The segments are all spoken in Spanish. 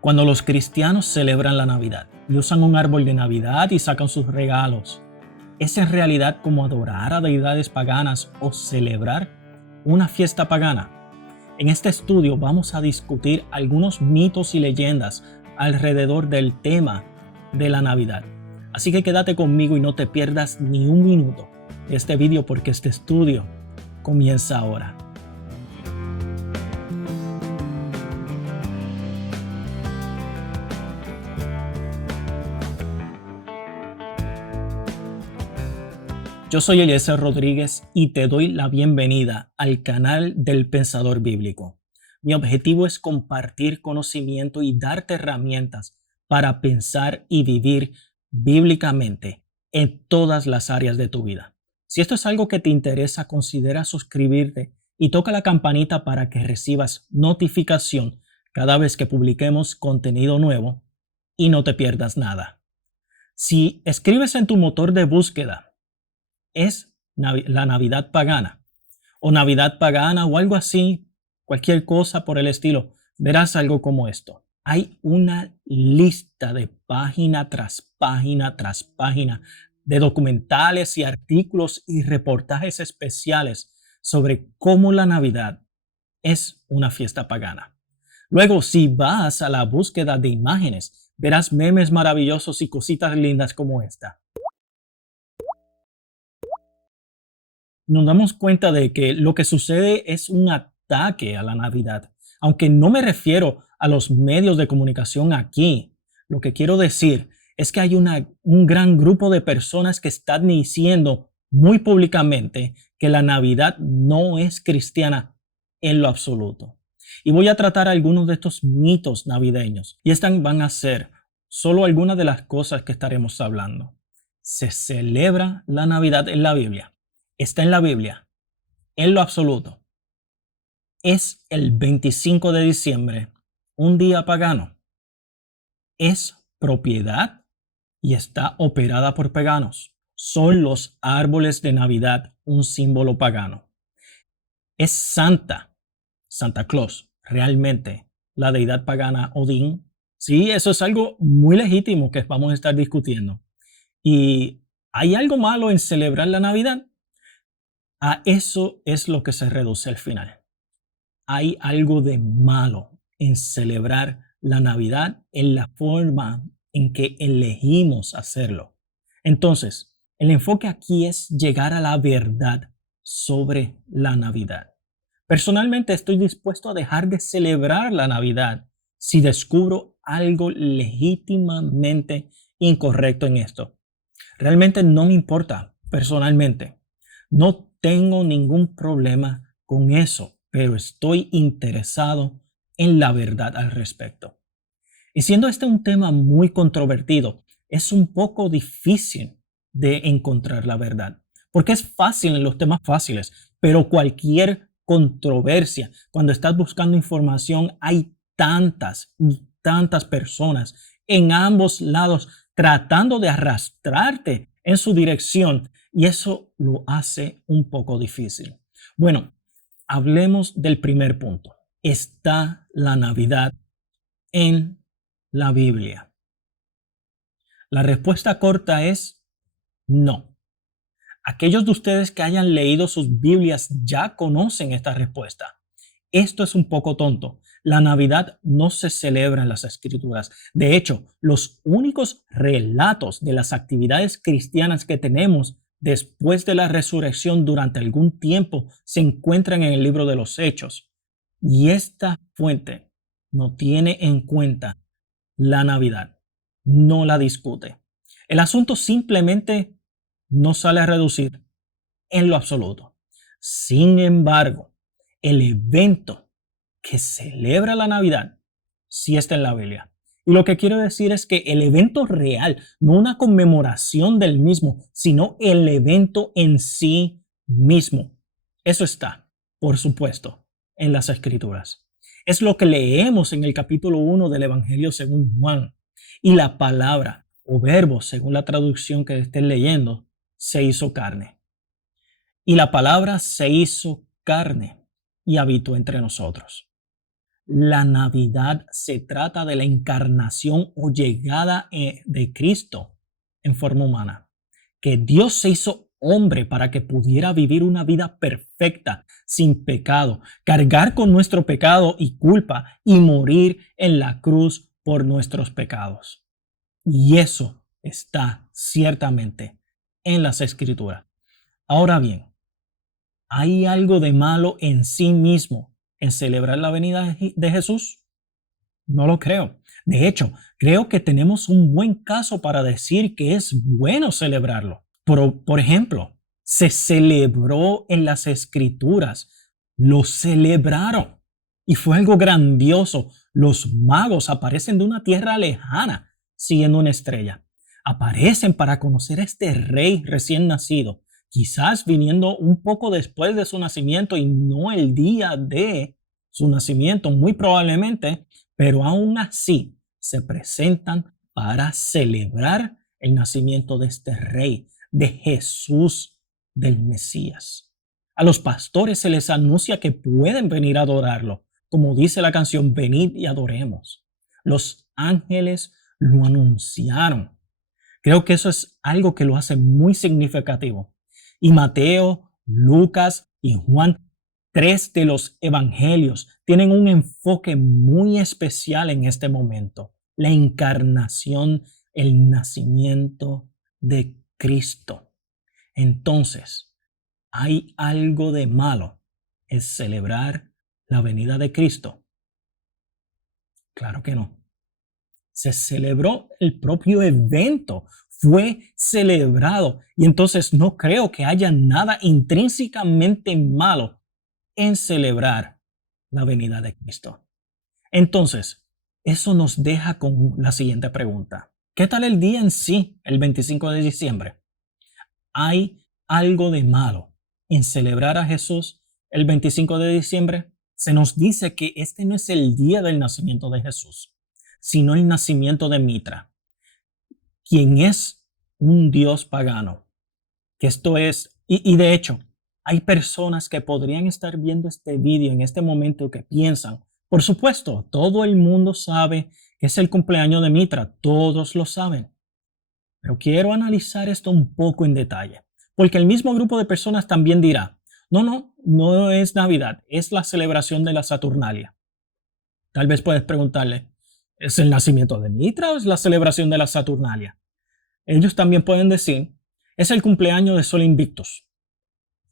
Cuando los cristianos celebran la Navidad y usan un árbol de Navidad y sacan sus regalos, ¿es en realidad como adorar a deidades paganas o celebrar una fiesta pagana? En este estudio vamos a discutir algunos mitos y leyendas alrededor del tema de la Navidad. Así que quédate conmigo y no te pierdas ni un minuto de este video porque este estudio comienza ahora. Yo soy Eliezer Rodríguez y te doy la bienvenida al canal del Pensador Bíblico. Mi objetivo es compartir conocimiento y darte herramientas para pensar y vivir bíblicamente en todas las áreas de tu vida. Si esto es algo que te interesa, considera suscribirte y toca la campanita para que recibas notificación cada vez que publiquemos contenido nuevo y no te pierdas nada. Si escribes en tu motor de búsqueda es la Navidad pagana o algo así, cualquier cosa por el estilo, verás algo como esto. Hay una lista de página tras página tras página de documentales y artículos y reportajes especiales sobre cómo la Navidad es una fiesta pagana. Luego, si vas a la búsqueda de imágenes, verás memes maravillosos y cositas lindas como esta. Nos damos cuenta de que lo que sucede es un ataque a la Navidad. Aunque no me refiero a los medios de comunicación aquí, lo que quiero decir es que hay un gran grupo de personas que están diciendo muy públicamente que la Navidad no es cristiana en lo absoluto. Y voy a tratar algunos de estos mitos navideños. Y estas van a ser solo algunas de las cosas que estaremos hablando. ¿Se celebra la Navidad en la Biblia? Está en la Biblia, en lo absoluto. ¿Es el 25 de diciembre un día pagano? ¿Es propiedad y está operada por paganos? ¿Son los árboles de Navidad un símbolo pagano? ¿Es Santa Claus, realmente la deidad pagana Odín? Sí, eso es algo muy legítimo que vamos a estar discutiendo. ¿Y hay algo malo en celebrar la Navidad? A eso es lo que se reduce al final. Hay algo de malo en celebrar la Navidad en la forma en que elegimos hacerlo. Entonces, el enfoque aquí es llegar a la verdad sobre la Navidad. Personalmente estoy dispuesto a dejar de celebrar la Navidad si descubro algo legítimamente incorrecto en esto. Realmente no me importa personalmente. No tengo ningún problema con eso, pero estoy interesado en la verdad al respecto. Y siendo este un tema muy controvertido, es un poco difícil de encontrar la verdad, porque es fácil en los temas fáciles, pero cualquier controversia, cuando estás buscando información, hay tantas y tantas personas en ambos lados tratando de arrastrarte en su dirección y eso lo hace un poco difícil. Bueno, hablemos del primer punto. ¿Está la Navidad en la Biblia? La respuesta corta es no. Aquellos de ustedes que hayan leído sus Biblias ya conocen esta respuesta. Esto es un poco tonto. La Navidad no se celebra en las Escrituras. De hecho, los únicos relatos de las actividades cristianas que tenemos después de la resurrección durante algún tiempo se encuentran en el libro de los Hechos. Y esta fuente no tiene en cuenta la Navidad, no la discute. El asunto simplemente no sale a reducir en lo absoluto. Sin embargo, el evento que celebra la Navidad sí está en la Biblia. Y lo que quiero decir es que el evento real, no una conmemoración del mismo, sino el evento en sí mismo. Eso está, por supuesto, en las Escrituras. Es lo que leemos en el capítulo 1 del Evangelio según Juan. Y la palabra o verbo, según la traducción que estén leyendo, se hizo carne. Y la palabra se hizo carne y habitó entre nosotros. La Navidad se trata de la encarnación o llegada de Cristo en forma humana, que Dios se hizo hombre para que pudiera vivir una vida perfecta, sin pecado, cargar con nuestro pecado y culpa y morir en la cruz por nuestros pecados. Y eso está ciertamente en las Escrituras. Ahora bien, ¿hay algo de malo en sí mismo en celebrar la venida de Jesús? No lo creo. De hecho, creo que tenemos un buen caso para decir que es bueno celebrarlo. Por ejemplo, se celebró en las Escrituras, lo celebraron y fue algo grandioso. Los magos aparecen de una tierra lejana siguiendo una estrella. Aparecen para conocer a este rey recién nacido, quizás viniendo un poco después de su nacimiento y no el día de su nacimiento, muy probablemente, pero aún así se presentan para celebrar el nacimiento de este rey, de Jesús, del Mesías. A los pastores se les anuncia que pueden venir a adorarlo, como dice la canción, venid y adoremos. Los ángeles lo anunciaron. Creo que eso es algo que lo hace muy significativo. Y Mateo, Lucas y Juan, tres de los evangelios, tienen un enfoque muy especial en este momento. La encarnación, el nacimiento de Cristo. Entonces, ¿hay algo de malo en celebrar la venida de Cristo? Claro que no. Se celebró el propio evento, fue celebrado. Y entonces no creo que haya nada intrínsecamente malo en celebrar la venida de Cristo. Entonces, eso nos deja con la siguiente pregunta. ¿Qué tal el día en sí, el 25 de diciembre? ¿Hay algo de malo en celebrar a Jesús el 25 de diciembre? Se nos dice que este no es el día del nacimiento de Jesús, sino el nacimiento de Mitra, quien es un dios pagano. Que esto es, y de hecho, hay personas que podrían estar viendo este video en este momento que piensan, por supuesto, todo el mundo sabe que es el cumpleaños de Mitra, todos lo saben. Pero quiero analizar esto un poco en detalle, porque el mismo grupo de personas también dirá, no es Navidad, es la celebración de la Saturnalia. Tal vez puedes preguntarle, ¿es el nacimiento de Mitra o es la celebración de la Saturnalia? Ellos también pueden decir, es el cumpleaños de Sol Invictus.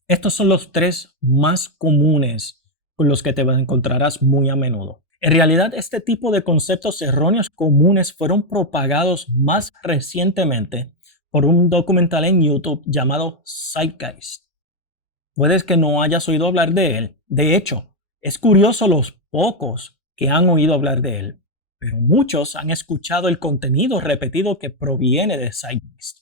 Estos son los tres más comunes con los que te encontrarás muy a menudo. En realidad, este tipo de conceptos erróneos comunes fueron propagados más recientemente por un documental en YouTube llamado Zeitgeist. Puedes que no hayas oído hablar de él. De hecho, es curioso los pocos que han oído hablar de él, pero muchos han escuchado el contenido repetido que proviene de Zeitgeist.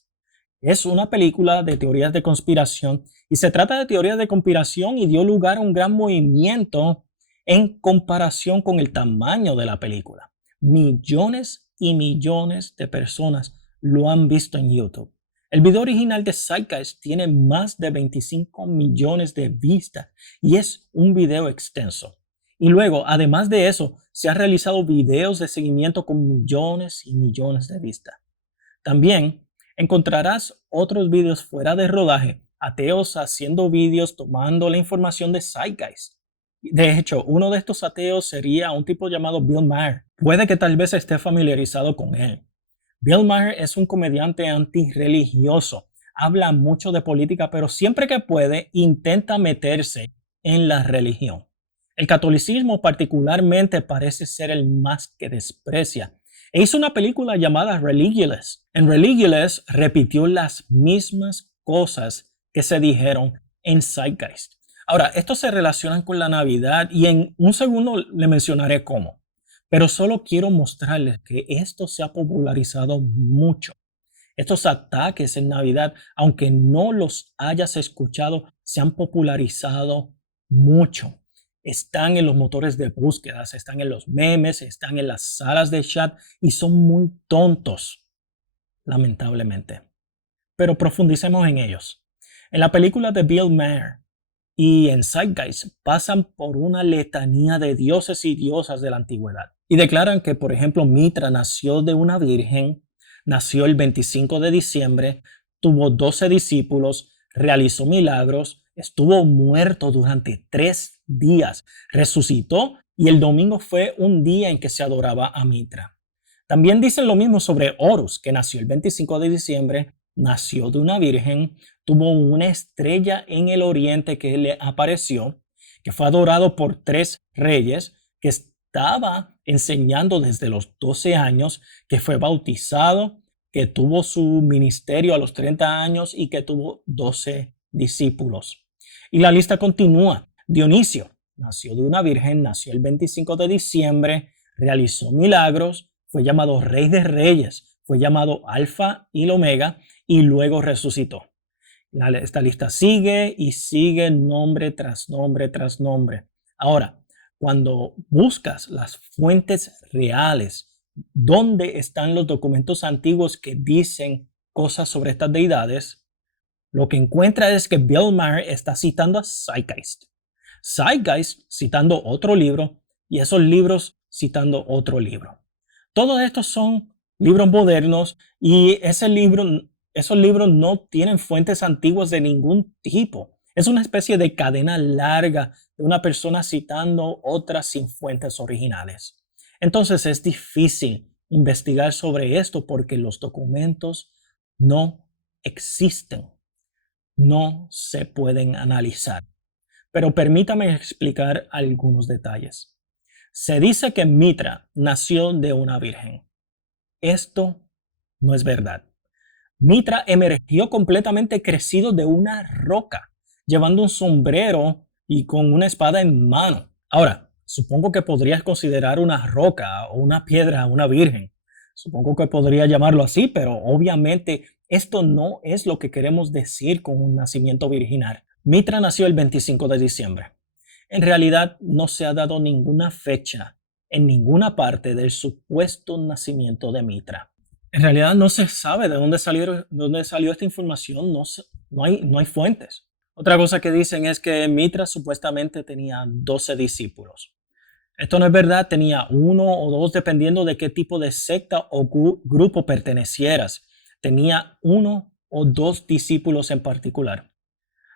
Es una película de teorías de conspiración y se trata de teorías de conspiración y dio lugar a un gran movimiento en comparación con el tamaño de la película. Millones y millones de personas lo han visto en YouTube. El video original de Zeitgeist tiene más de 25 millones de vistas y es un video extenso. Y luego, además de eso, se han realizado videos de seguimiento con millones y millones de vistas. También encontrarás otros videos fuera de rodaje, ateos haciendo videos tomando la información de Zeitgeist. De hecho, uno de estos ateos sería un tipo llamado Bill Maher. Puede que tal vez esté familiarizado con él. Bill Maher es un comediante antirreligioso. Habla mucho de política, pero siempre que puede intenta meterse en la religión. El catolicismo particularmente parece ser el más que desprecia. E hizo una película llamada Religulous. En Religulous repitió las mismas cosas que se dijeron en Zeitgeist. Ahora, estos se relacionan con la Navidad y en un segundo le mencionaré cómo. Pero solo quiero mostrarles que esto se ha popularizado mucho. Estos ataques en Navidad, aunque no los hayas escuchado, se han popularizado mucho. Están en los motores de búsquedas, están en los memes, están en las salas de chat y son muy tontos, lamentablemente. Pero profundicemos en ellos. En la película de Bill Maher, y en Zeitgeist pasan por una letanía de dioses y diosas de la antigüedad. Y declaran que, por ejemplo, Mitra nació de una virgen, nació el 25 de diciembre, tuvo 12 discípulos, realizó milagros, estuvo muerto durante 3 días, resucitó y el domingo fue un día en que se adoraba a Mitra. También dicen lo mismo sobre Horus, que nació el 25 de diciembre, nació de una virgen, tuvo una estrella en el oriente que le apareció, que fue adorado por 3 reyes, que estaba enseñando desde los 12 años, que fue bautizado, que tuvo su ministerio a los 30 años y que tuvo 12 discípulos. Y la lista continúa. Dionisio nació de una virgen, nació el 25 de diciembre, realizó milagros, fue llamado Rey de Reyes, fue llamado Alfa y Omega y luego resucitó. Esta lista sigue y sigue nombre tras nombre tras nombre. Ahora, cuando buscas las fuentes reales, ¿dónde están los documentos antiguos que dicen cosas sobre estas deidades? Lo que encuentra es que Bill Maher está citando a Zeitgeist. Zeitgeist citando otro libro y esos libros citando otro libro. Todos estos son libros modernos y esos libros no tienen fuentes antiguas de ningún tipo. Es una especie de cadena larga de una persona citando otras sin fuentes originales. Entonces es difícil investigar sobre esto porque los documentos no existen, no se pueden analizar. Pero permítame explicar algunos detalles. Se dice que Mitra nació de una virgen. Esto no es verdad. Mitra emergió completamente crecido de una roca, llevando un sombrero y con una espada en mano. Ahora, supongo que podrías considerar una roca o una piedra una virgen. Supongo que podría llamarlo así, pero obviamente esto no es lo que queremos decir con un nacimiento virginal. Mitra nació el 25 de diciembre. En realidad no se ha dado ninguna fecha en ninguna parte del supuesto nacimiento de Mitra. En realidad no se sabe de dónde salió esta información, no hay fuentes. Otra cosa que dicen es que Mitra supuestamente tenía 12 discípulos. Esto no es verdad, tenía 1 o 2 dependiendo de qué tipo de secta o grupo pertenecieras. Tenía 1 o 2 discípulos en particular.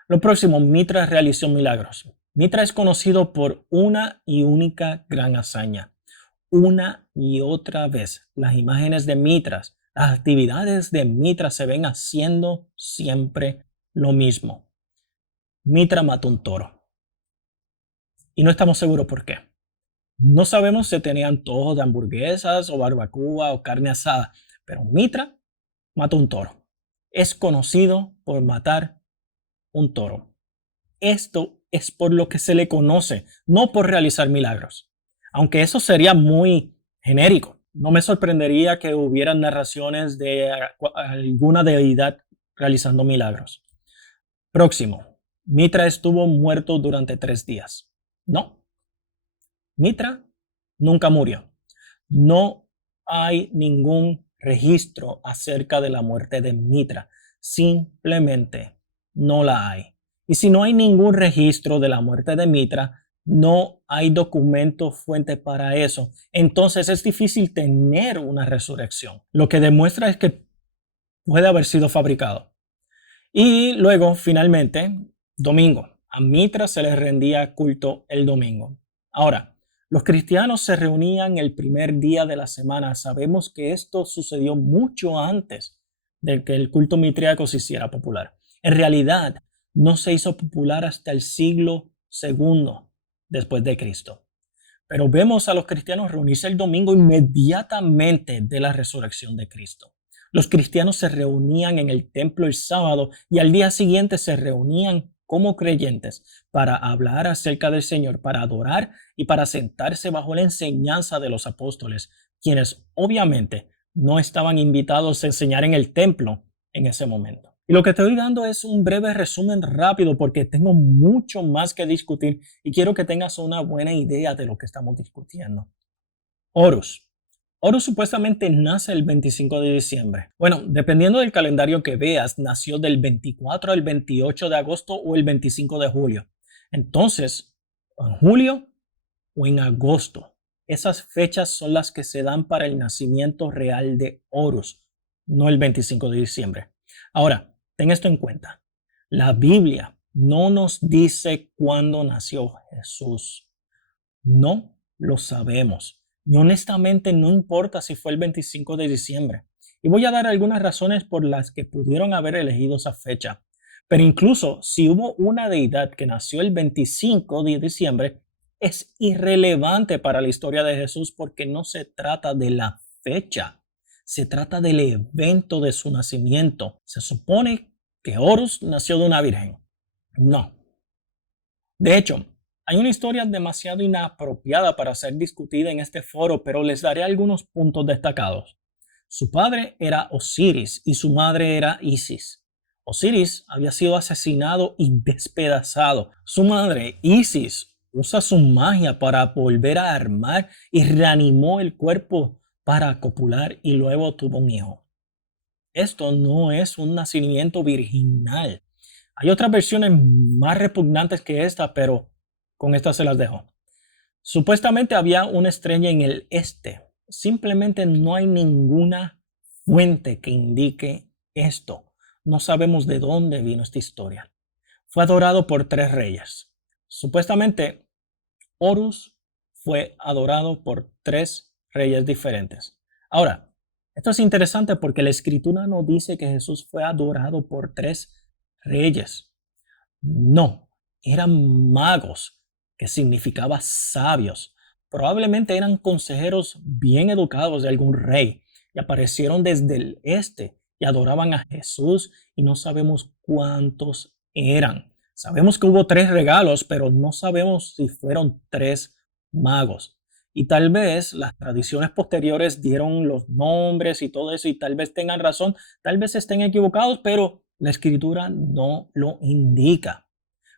Lo próximo, Mitra realizó milagros. Mitra es conocido por una y única gran hazaña. Una y otra vez, las imágenes de Mitras, las actividades de Mitra se ven haciendo siempre lo mismo. Mitra mató un toro. Y no estamos seguros por qué. No sabemos si tenía antojos de hamburguesas o barbacoa o carne asada, pero Mitra mató un toro. Es conocido por matar un toro. Esto es por lo que se le conoce, no por realizar milagros. Aunque eso sería muy genérico. No me sorprendería que hubieran narraciones de alguna deidad realizando milagros. Próximo. Mitra estuvo muerto durante 3 días. No. Mitra nunca murió. No hay ningún registro acerca de la muerte de Mitra. Simplemente no la hay. Y si no hay ningún registro de la muerte de Mitra, no hay documento fuente para eso. Entonces es difícil tener una resurrección. Lo que demuestra es que puede haber sido fabricado. Y luego, finalmente, domingo. A Mitra se le rendía culto el domingo. Ahora, los cristianos se reunían el primer día de la semana. Sabemos que esto sucedió mucho antes de que el culto mitriaco se hiciera popular. En realidad, no se hizo popular hasta el siglo II después de Cristo. Pero vemos a los cristianos reunirse el domingo inmediatamente de la resurrección de Cristo. Los cristianos se reunían en el templo el sábado y al día siguiente se reunían como creyentes para hablar acerca del Señor, para adorar y para sentarse bajo la enseñanza de los apóstoles, quienes obviamente no estaban invitados a enseñar en el templo en ese momento. Y lo que estoy dando es un breve resumen rápido porque tengo mucho más que discutir y quiero que tengas una buena idea de lo que estamos discutiendo. Horus. Horus supuestamente nace el 25 de diciembre. Bueno, dependiendo del calendario que veas, nació del 24 al 28 de agosto o el 25 de julio. Entonces, en julio o en agosto, esas fechas son las que se dan para el nacimiento real de Horus, no el 25 de diciembre. Ahora, ten esto en cuenta. La Biblia no nos dice cuándo nació Jesús. No lo sabemos. Y honestamente no importa si fue el 25 de diciembre. Y voy a dar algunas razones por las que pudieron haber elegido esa fecha. Pero incluso si hubo una deidad que nació el 25 de diciembre, es irrelevante para la historia de Jesús porque no se trata de la fecha. Se trata del evento de su nacimiento. Se supone que Horus nació de una virgen. No. De hecho, hay una historia demasiado inapropiada para ser discutida en este foro, pero les daré algunos puntos destacados. Su padre era Osiris y su madre era Isis. Osiris había sido asesinado y despedazado. Su madre, Isis, usa su magia para volver a armar y reanimó el cuerpo para copular y luego tuvo un hijo. Esto no es un nacimiento virginal. Hay otras versiones más repugnantes que esta, pero con esta se las dejo. Supuestamente había una estrella en el este. Simplemente no hay ninguna fuente que indique esto. No sabemos de dónde vino esta historia. Fue adorado por 3 reyes. Supuestamente, Horus fue adorado por 3 reyes diferentes. Ahora, esto es interesante porque la escritura no dice que Jesús fue adorado por 3 reyes. No, eran magos, que significaba sabios. Probablemente eran consejeros bien educados de algún rey y aparecieron desde el este y adoraban a Jesús y no sabemos cuántos eran. Sabemos que hubo 3 regalos, pero no sabemos si fueron 3 magos. Y tal vez las tradiciones posteriores dieron los nombres y todo eso y tal vez tengan razón, tal vez estén equivocados, pero la escritura no lo indica.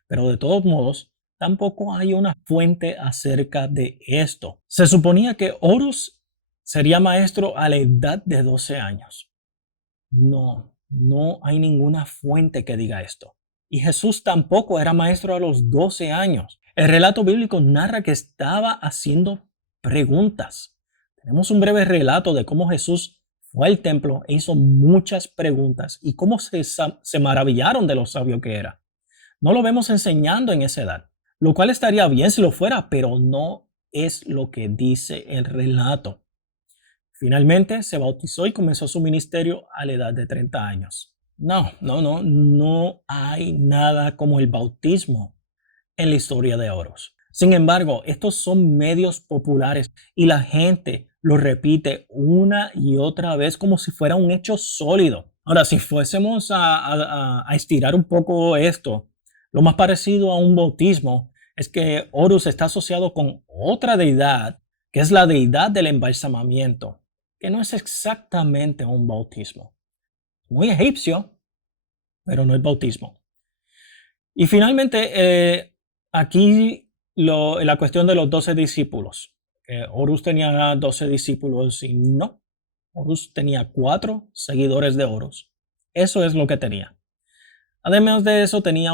Pero de todos modos, tampoco hay una fuente acerca de esto. Se suponía que Horus sería maestro a la edad de 12 años. No hay ninguna fuente que diga esto. Y Jesús tampoco era maestro a los 12 años. El relato bíblico narra que estaba haciendo preguntas. Tenemos un breve relato de cómo Jesús fue al templo e hizo muchas preguntas y cómo se maravillaron de lo sabio que era. No lo vemos enseñando en esa edad, lo cual estaría bien si lo fuera, pero no es lo que dice el relato. Finalmente se bautizó y comenzó su ministerio a la edad de 30 años. No hay nada como el bautismo en la historia de Horus. Sin embargo, estos son medios populares y la gente lo repite una y otra vez como si fuera un hecho sólido. Ahora, si fuésemos a estirar un poco esto, lo más parecido a un bautismo es que Horus está asociado con otra deidad, que es la deidad del embalsamamiento, que no es exactamente un bautismo. Muy egipcio, pero no es bautismo. Y finalmente, aquí la cuestión de los 12 discípulos. Horus tenía 12 discípulos y no. Horus tenía 4 seguidores de Horus. Eso es lo que tenía. Además de eso, tenía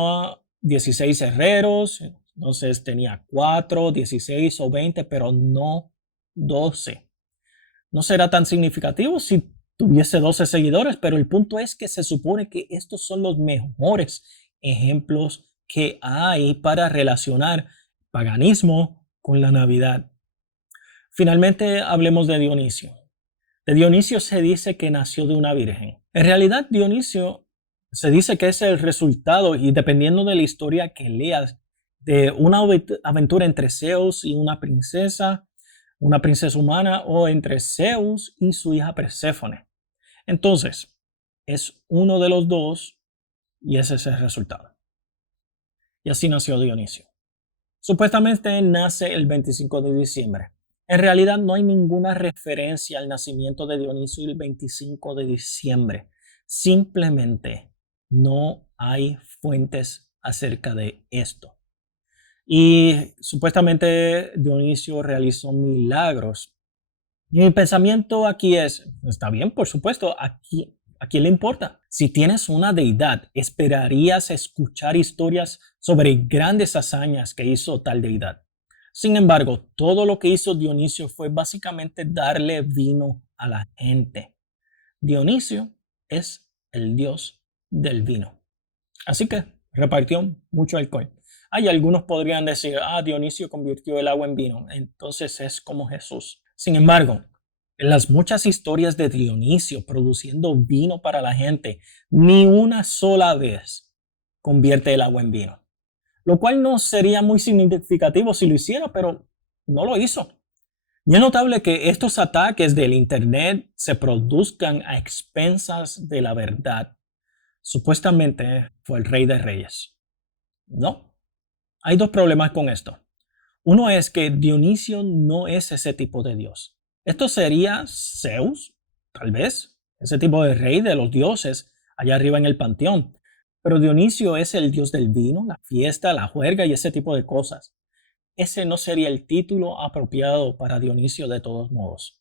16 herreros. Entonces tenía 4, 16 o 20, pero no 12. No será tan significativo si tuviese 12 seguidores, pero el punto es que se supone que estos son los mejores ejemplos que hay para relacionar paganismo con la Navidad. Finalmente, hablemos de Dionisio. De Dionisio se dice que nació de una virgen. En realidad, Dionisio se dice que es el resultado, y dependiendo de la historia que leas, de una aventura entre Zeus y una princesa humana, o entre Zeus y su hija Perséfone. Entonces, es uno de los dos y ese es el resultado. Y así nació Dionisio. Supuestamente nace el 25 de diciembre. En realidad no hay ninguna referencia al nacimiento de Dionisio el 25 de diciembre. Simplemente no hay fuentes acerca de esto. Y supuestamente Dionisio realizó milagros. Y mi pensamiento aquí es, está bien, por supuesto, aquí ¿A quién le importa? Si tienes una deidad, esperarías escuchar historias sobre grandes hazañas que hizo tal deidad. Sin embargo, todo lo que hizo Dionisio fue básicamente darle vino a la gente. Dionisio es el dios del vino. Así que repartió mucho alcohol. Hay algunos podrían decir, Dionisio convirtió el agua en vino, entonces es como Jesús. Sin embargo, en las muchas historias de Dionisio produciendo vino para la gente, ni una sola vez convierte el agua en vino. Lo cual no sería muy significativo si lo hiciera, pero no lo hizo. Y es notable que estos ataques del Internet se produzcan a expensas de la verdad. Supuestamente fue el rey de reyes. No, hay dos problemas con esto. Uno es que Dionisio no es ese tipo de dios. Esto sería Zeus, tal vez, ese tipo de rey de los dioses allá arriba en el panteón. Pero Dionisio es el dios del vino, la fiesta, la juerga y ese tipo de cosas. Ese no sería el título apropiado para Dionisio de todos modos.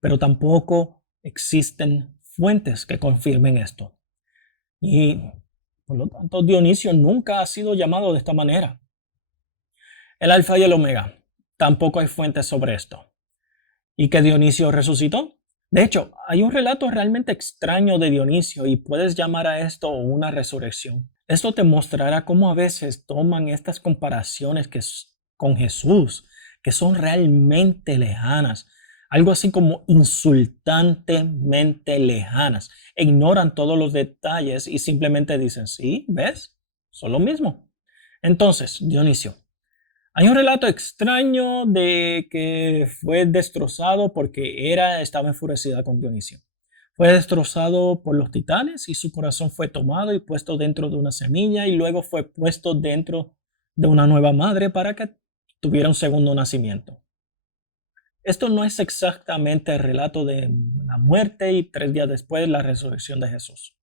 Pero tampoco existen fuentes que confirmen esto. Y por lo tanto, Dionisio nunca ha sido llamado de esta manera. El alfa y el omega. Tampoco hay fuentes sobre esto. ¿Y que Dionisio resucitó? De hecho, hay un relato realmente extraño de Dionisio y puedes llamar a esto una resurrección. Esto te mostrará cómo a veces toman estas comparaciones con Jesús, que son realmente lejanas, algo así como insultantemente lejanas. E ignoran todos los detalles y simplemente dicen, sí, ¿ves? Son lo mismo. Entonces, Dionisio, hay un relato extraño de que fue destrozado porque Hera estaba enfurecida con Dionisio. Fue destrozado por los titanes y su corazón fue tomado y puesto dentro de una semilla y luego fue puesto dentro de una nueva madre para que tuviera un segundo nacimiento. Esto no es exactamente el relato de la muerte y 3 días después la resurrección de Jesús.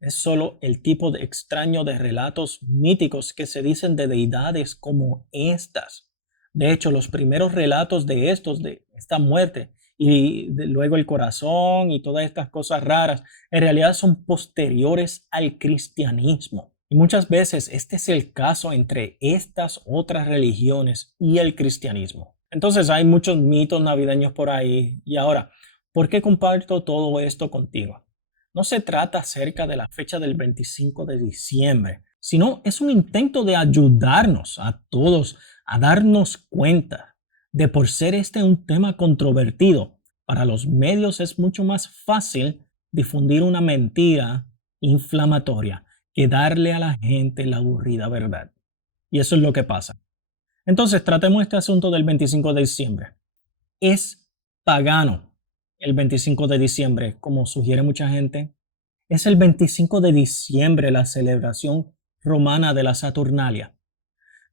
Es solo el tipo de extraño de relatos míticos que se dicen de deidades como estas. De hecho, los primeros relatos de esta muerte y luego el corazón y todas estas cosas raras, en realidad son posteriores al cristianismo. Y muchas veces este es el caso entre estas otras religiones y el cristianismo. Entonces hay muchos mitos navideños por ahí. Y ahora, ¿por qué comparto todo esto contigo? No se trata acerca de la fecha del 25 de diciembre, sino es un intento de ayudarnos a todos a darnos cuenta de por ser este un tema controvertido. Para los medios es mucho más fácil difundir una mentira inflamatoria que darle a la gente la aburrida verdad. Y eso es lo que pasa. Entonces, tratemos este asunto del 25 de diciembre. Es pagano el 25 de diciembre, como sugiere mucha gente. Es el 25 de diciembre la celebración romana de la Saturnalia.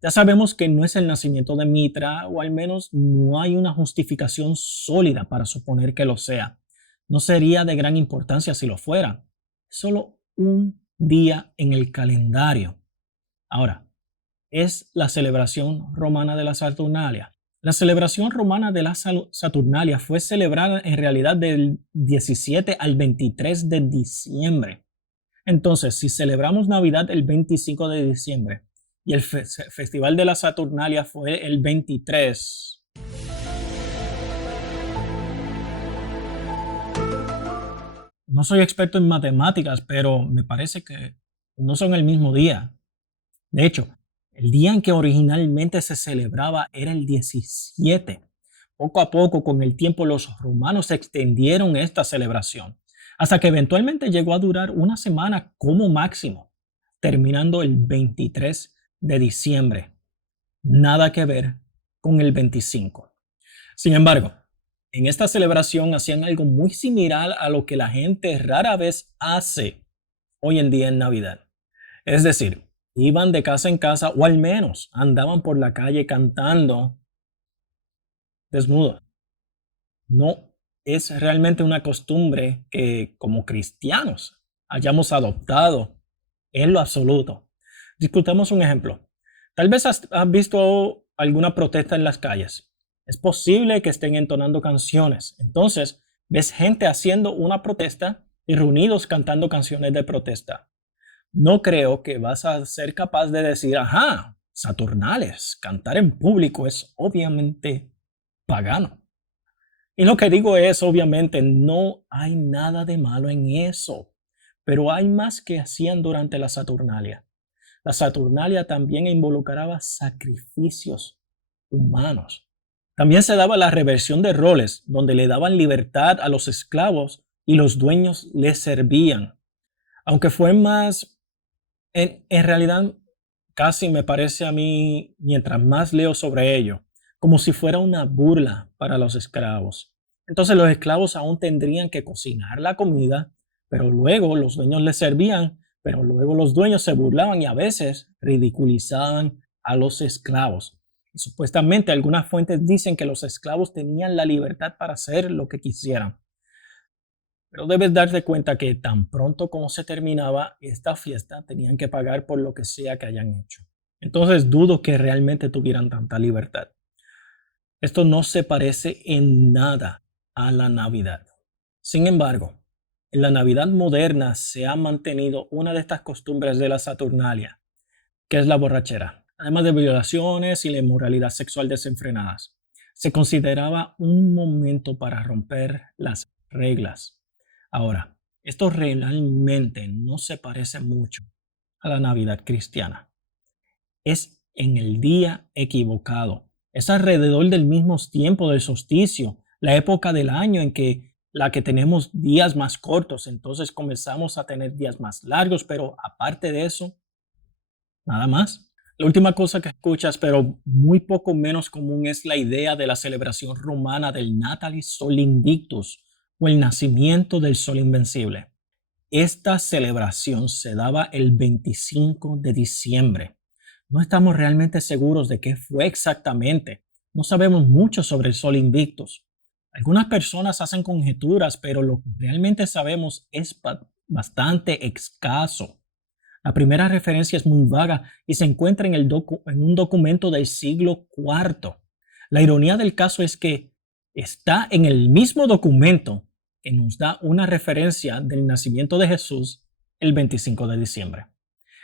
Ya sabemos que no es el nacimiento de Mitra, o al menos no hay una justificación sólida para suponer que lo sea. No sería de gran importancia si lo fuera. Solo un día en el calendario. Ahora, es la celebración romana de la Saturnalia. La celebración romana de la Saturnalia fue celebrada en realidad del 17 al 23 de diciembre. Entonces, si celebramos Navidad el 25 de diciembre y el Festival de la Saturnalia fue el 23, no soy experto en matemáticas, pero me parece que no son el mismo día. De hecho, el día en que originalmente se celebraba era el 17. Poco a poco, con el tiempo, los romanos extendieron esta celebración, hasta que eventualmente llegó a durar una semana como máximo, terminando el 23 de diciembre. Nada que ver con el 25. Sin embargo, en esta celebración hacían algo muy similar a lo que la gente rara vez hace hoy en día en Navidad. Es decir, iban de casa en casa o al menos andaban por la calle cantando desnudos. No es realmente una costumbre que como cristianos hayamos adoptado en lo absoluto. Discutamos un ejemplo. Tal vez has visto alguna protesta en las calles. Es posible que estén entonando canciones. Entonces, ves gente haciendo una protesta y reunidos cantando canciones de protesta. No creo que vas a ser capaz de decir, ajá, Saturnales, cantar en público es obviamente pagano. Y lo que digo es, obviamente, no hay nada de malo en eso, pero hay más que hacían durante la Saturnalia. La Saturnalia también involucraba sacrificios humanos. También se daba la reversión de roles, donde le daban libertad a los esclavos y los dueños les servían. Aunque fue más, en realidad, casi me parece a mí, mientras más leo sobre ello, como si fuera una burla para los esclavos. Entonces los esclavos aún tendrían que cocinar la comida, pero luego los dueños les servían, pero luego los dueños se burlaban y a veces ridiculizaban a los esclavos. Y supuestamente algunas fuentes dicen que los esclavos tenían la libertad para hacer lo que quisieran. Pero debes darte cuenta que tan pronto como se terminaba esta fiesta, tenían que pagar por lo que sea que hayan hecho. Entonces dudo que realmente tuvieran tanta libertad. Esto no se parece en nada a la Navidad. Sin embargo, en la Navidad moderna se ha mantenido una de estas costumbres de la Saturnalia, que es la borrachera, además de violaciones y la inmoralidad sexual desenfrenadas. Se consideraba un momento para romper las reglas. Ahora, esto realmente no se parece mucho a la Navidad cristiana. Es en el día equivocado. Es alrededor del mismo tiempo del solsticio, la época del año en que la que tenemos días más cortos, entonces comenzamos a tener días más largos, pero aparte de eso, nada más. La última cosa que escuchas, pero muy poco menos común, es la idea de la celebración romana del Natalis Sol Invictus o el nacimiento del Sol Invencible. Esta celebración se daba el 25 de diciembre. No estamos realmente seguros de qué fue exactamente. No sabemos mucho sobre el Sol Invictus. Algunas personas hacen conjeturas, pero lo que realmente sabemos es bastante escaso. La primera referencia es muy vaga y se encuentra en un documento del siglo IV. La ironía del caso es que está en el mismo documento que nos da una referencia del nacimiento de Jesús el 25 de diciembre.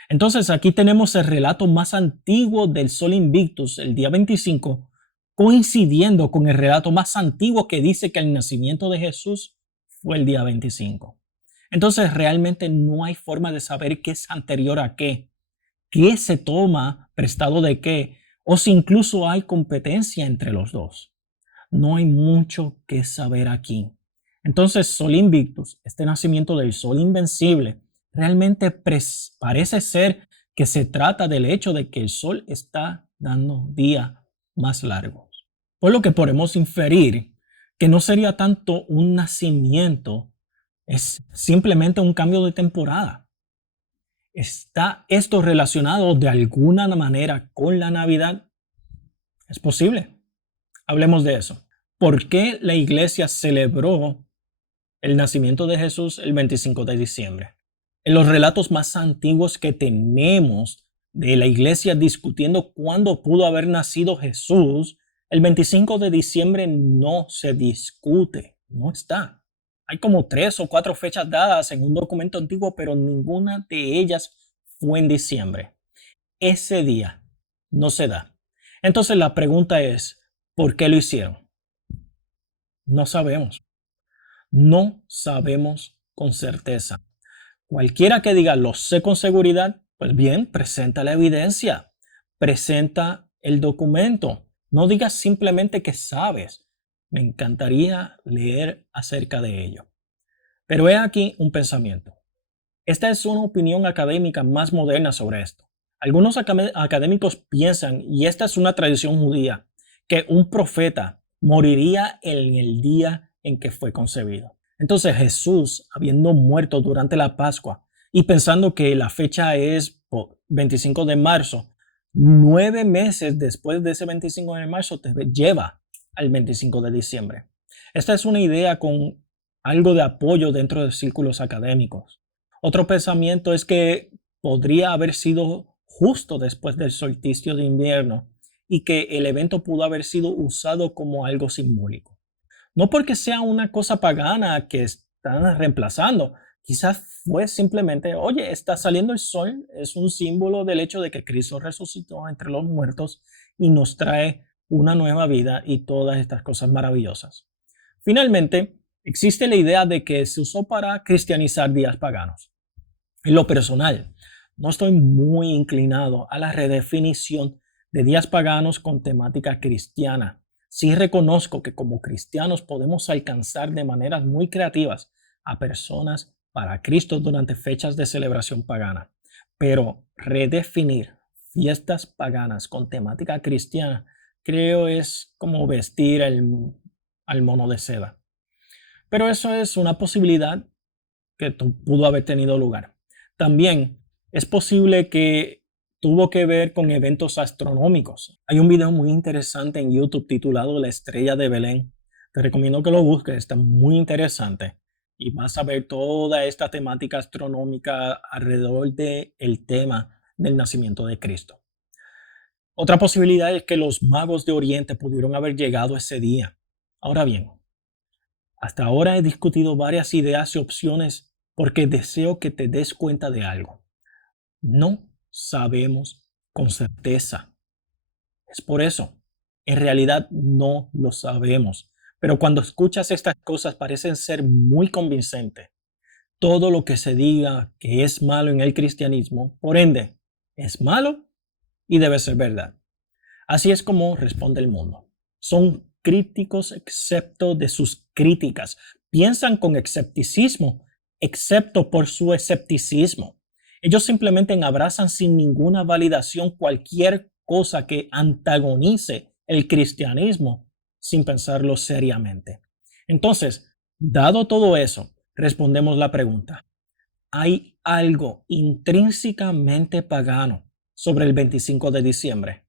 Entonces aquí tenemos el relato más antiguo del Sol Invictus, el día 25, coincidiendo con el relato más antiguo que dice que el nacimiento de Jesús fue el día 25. Entonces realmente no hay forma de saber qué es anterior a qué se toma prestado de qué, o si incluso hay competencia entre los dos. No hay mucho que saber aquí. Entonces, Sol Invictus, este nacimiento del Sol Invencible, realmente parece ser que se trata del hecho de que el Sol está dando días más largos. Por lo que podemos inferir que no sería tanto un nacimiento, es simplemente un cambio de temporada. ¿Está esto relacionado de alguna manera con la Navidad? Es posible. Hablemos de eso. ¿Por qué la iglesia celebró el nacimiento de Jesús el 25 de diciembre? En los relatos más antiguos que tenemos de la iglesia discutiendo cuándo pudo haber nacido Jesús, el 25 de diciembre no se discute, no está. Hay como 3 o 4 fechas dadas en un documento antiguo, pero ninguna de ellas fue en diciembre. Ese día no se da. Entonces la pregunta es, ¿por qué lo hicieron? No sabemos. No sabemos con certeza. Cualquiera que diga lo sé con seguridad, pues bien, presenta la evidencia, presenta el documento. No digas simplemente que sabes. Me encantaría leer acerca de ello. Pero he aquí un pensamiento. Esta es una opinión académica más moderna sobre esto. Algunos académicos piensan, y esta es una tradición judía, que un profeta moriría en el día en que fue concebido. Entonces Jesús, habiendo muerto durante la Pascua y pensando que la fecha es 25 de marzo, 9 meses después de ese 25 de marzo te lleva al 25 de diciembre. Esta es una idea con algo de apoyo dentro de círculos académicos. Otro pensamiento es que podría haber sido justo después del solsticio de invierno y que el evento pudo haber sido usado como algo simbólico. No porque sea una cosa pagana que están reemplazando. Quizás fue simplemente, oye, está saliendo el sol, es un símbolo del hecho de que Cristo resucitó entre los muertos y nos trae una nueva vida y todas estas cosas maravillosas. Finalmente, existe la idea de que se usó para cristianizar días paganos. En lo personal, no estoy muy inclinado a la redefinición de días paganos con temática cristiana. Sí reconozco que como cristianos podemos alcanzar de maneras muy creativas a personas para Cristo durante fechas de celebración pagana, pero redefinir fiestas paganas con temática cristiana creo es como vestir al mono de seda. Pero eso es una posibilidad que pudo haber tenido lugar. También es posible que tuvo que ver con eventos astronómicos. Hay un video muy interesante en YouTube titulado La estrella de Belén. Te recomiendo que lo busques, está muy interesante y vas a ver toda esta temática astronómica alrededor del tema del nacimiento de Cristo. Otra posibilidad es que los magos de Oriente pudieron haber llegado ese día. Ahora bien, hasta ahora he discutido varias ideas y opciones porque deseo que te des cuenta de algo. No sabemos con certeza. Es por eso. En realidad no lo sabemos. Pero cuando escuchas estas cosas parecen ser muy convincentes. Todo lo que se diga que es malo en el cristianismo, por ende, es malo y debe ser verdad. Así es como responde el mundo. Son críticos excepto de sus críticas. Piensan con escepticismo, excepto por su escepticismo. Ellos simplemente abrazan sin ninguna validación cualquier cosa que antagonice el cristianismo sin pensarlo seriamente. Entonces, dado todo eso, respondemos la pregunta. ¿Hay algo intrínsecamente pagano sobre el 25 de diciembre?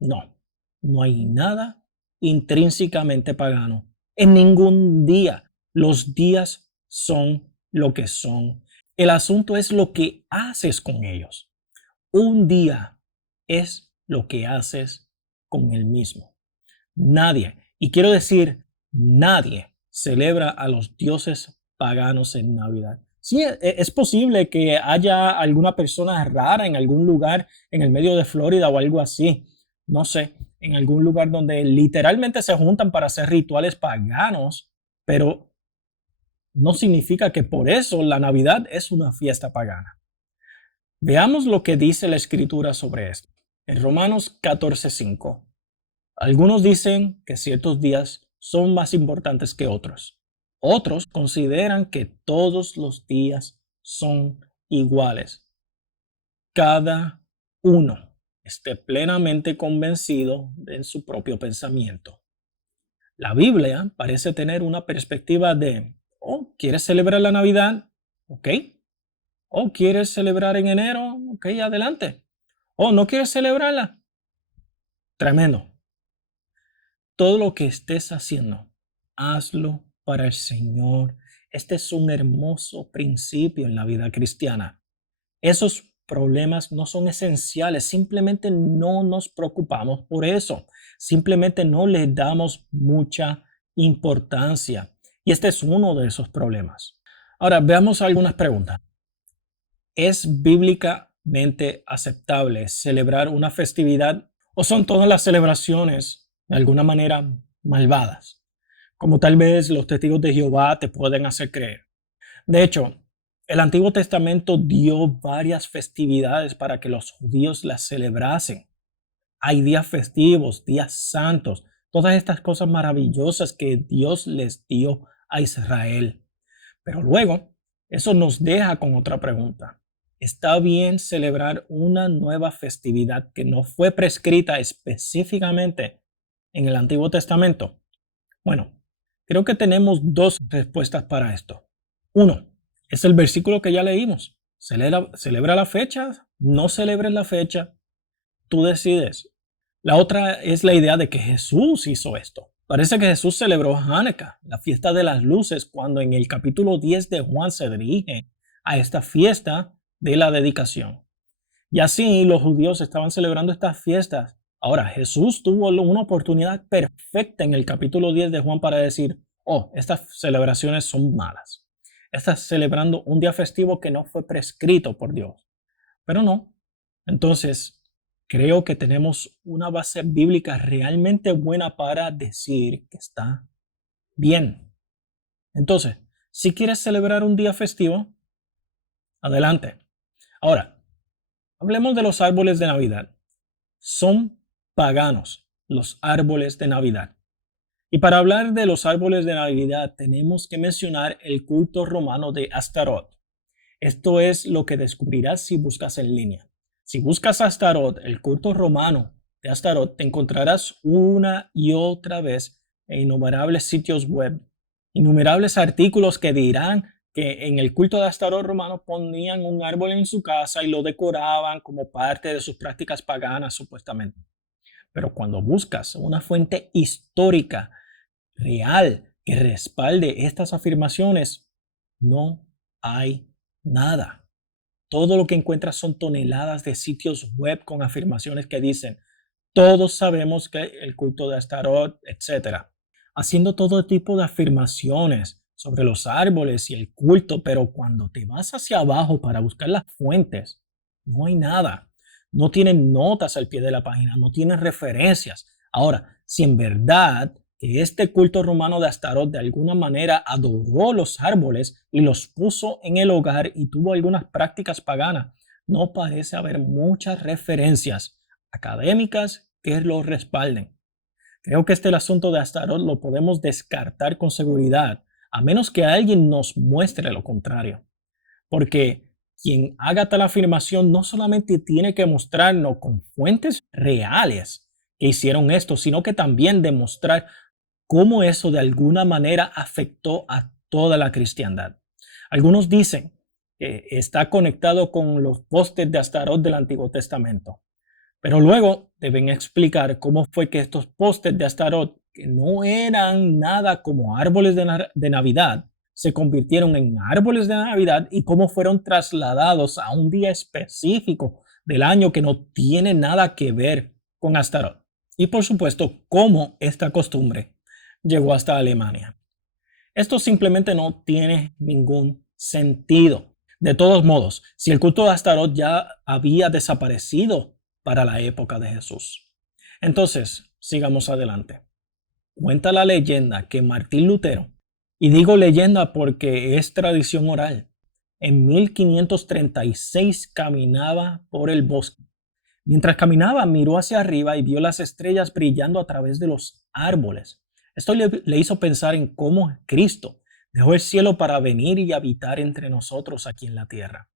No, no hay nada intrínsecamente pagano. En ningún día. Los días son lo que son. El asunto es lo que haces con ellos. Un día es lo que haces con el mismo. Nadie, y quiero decir, nadie celebra a los dioses paganos en Navidad. Sí, es posible que haya alguna persona rara en algún lugar en el medio de Florida o algo así. No sé, en algún lugar donde literalmente se juntan para hacer rituales paganos, pero no significa que por eso la Navidad es una fiesta pagana. Veamos lo que dice la Escritura sobre esto. En Romanos 14:5. Algunos dicen que ciertos días son más importantes que otros. Otros consideran que todos los días son iguales. Cada uno esté plenamente convencido en su propio pensamiento. La Biblia parece tener una perspectiva de, oh, ¿quieres celebrar la Navidad? Ok. Oh, ¿quieres celebrar en enero? Ok, adelante. Oh, ¿no quieres celebrarla? Tremendo. Todo lo que estés haciendo, hazlo para el Señor. Este es un hermoso principio en la vida cristiana. Esos problemas no son esenciales, simplemente no nos preocupamos por eso. Simplemente no le damos mucha importancia. Y este es uno de esos problemas. Ahora, veamos algunas preguntas. ¿Es bíblicamente aceptable celebrar una festividad o son todas las celebraciones de alguna manera malvadas, como tal vez los testigos de Jehová te pueden hacer creer? De hecho, el Antiguo Testamento dio varias festividades para que los judíos las celebrasen. Hay días festivos, días santos, todas estas cosas maravillosas que Dios les dio a Israel. Pero luego, eso nos deja con otra pregunta. ¿Está bien celebrar una nueva festividad que no fue prescrita específicamente en el Antiguo Testamento? Bueno, creo que tenemos dos respuestas para esto. Uno, es el versículo que ya leímos. Celebra la fecha, no celebres la fecha, tú decides. La otra es la idea de que Jesús hizo esto. Parece que Jesús celebró Hanukkah, la fiesta de las luces, cuando en el capítulo 10 de Juan se dirige a esta fiesta de la dedicación. Y así los judíos estaban celebrando estas fiestas. Ahora, Jesús tuvo una oportunidad perfecta en el capítulo 10 de Juan para decir, oh, estas celebraciones son malas. Estás celebrando un día festivo que no fue prescrito por Dios. Pero no. Entonces, creo que tenemos una base bíblica realmente buena para decir que está bien. Entonces, si quieres celebrar un día festivo, adelante. Ahora, hablemos de los árboles de Navidad. Son paganos los árboles de Navidad. Y para hablar de los árboles de Navidad, tenemos que mencionar el culto romano de Astaroth. Esto es lo que descubrirás si buscas en línea. Si buscas Astaroth, el culto romano de Astaroth, te encontrarás una y otra vez en innumerables sitios web, innumerables artículos que dirán que en el culto de Astaroth romano ponían un árbol en su casa y lo decoraban como parte de sus prácticas paganas, supuestamente. Pero cuando buscas una fuente histórica real que respalde estas afirmaciones, no hay nada. Todo lo que encuentras son toneladas de sitios web con afirmaciones que dicen, todos sabemos que el culto de Astaroth, etcétera, haciendo todo tipo de afirmaciones sobre los árboles y el culto, pero cuando te vas hacia abajo para buscar las fuentes, no hay nada. No tienen notas al pie de la página, no tienen referencias. Ahora, si en verdad que este culto romano de Astaroth de alguna manera adoró los árboles y los puso en el hogar y tuvo algunas prácticas paganas, no parece haber muchas referencias académicas que lo respalden. Creo que el asunto de Astaroth lo podemos descartar con seguridad, a menos que alguien nos muestre lo contrario. Porque quien haga tal afirmación no solamente tiene que mostrarnos con fuentes reales que hicieron esto, sino que también demostrar cómo eso de alguna manera afectó a toda la cristiandad. Algunos dicen que está conectado con los postes de Astaroth del Antiguo Testamento. Pero luego deben explicar cómo fue que estos postes de Astaroth, que no eran nada como árboles de Navidad, se convirtieron en árboles de Navidad y cómo fueron trasladados a un día específico del año que no tiene nada que ver con Astaroth. Y por supuesto, cómo esta costumbre llegó hasta Alemania. Esto simplemente no tiene ningún sentido. De todos modos, si el culto de Astaroth ya había desaparecido para la época de Jesús. Entonces, sigamos adelante. Cuenta la leyenda que Martín Lutero, y digo leyenda porque es tradición oral, en 1536 caminaba por el bosque. Mientras caminaba, miró hacia arriba y vio las estrellas brillando a través de los árboles. Esto le hizo pensar en cómo Cristo dejó el cielo para venir y habitar entre nosotros aquí en la tierra.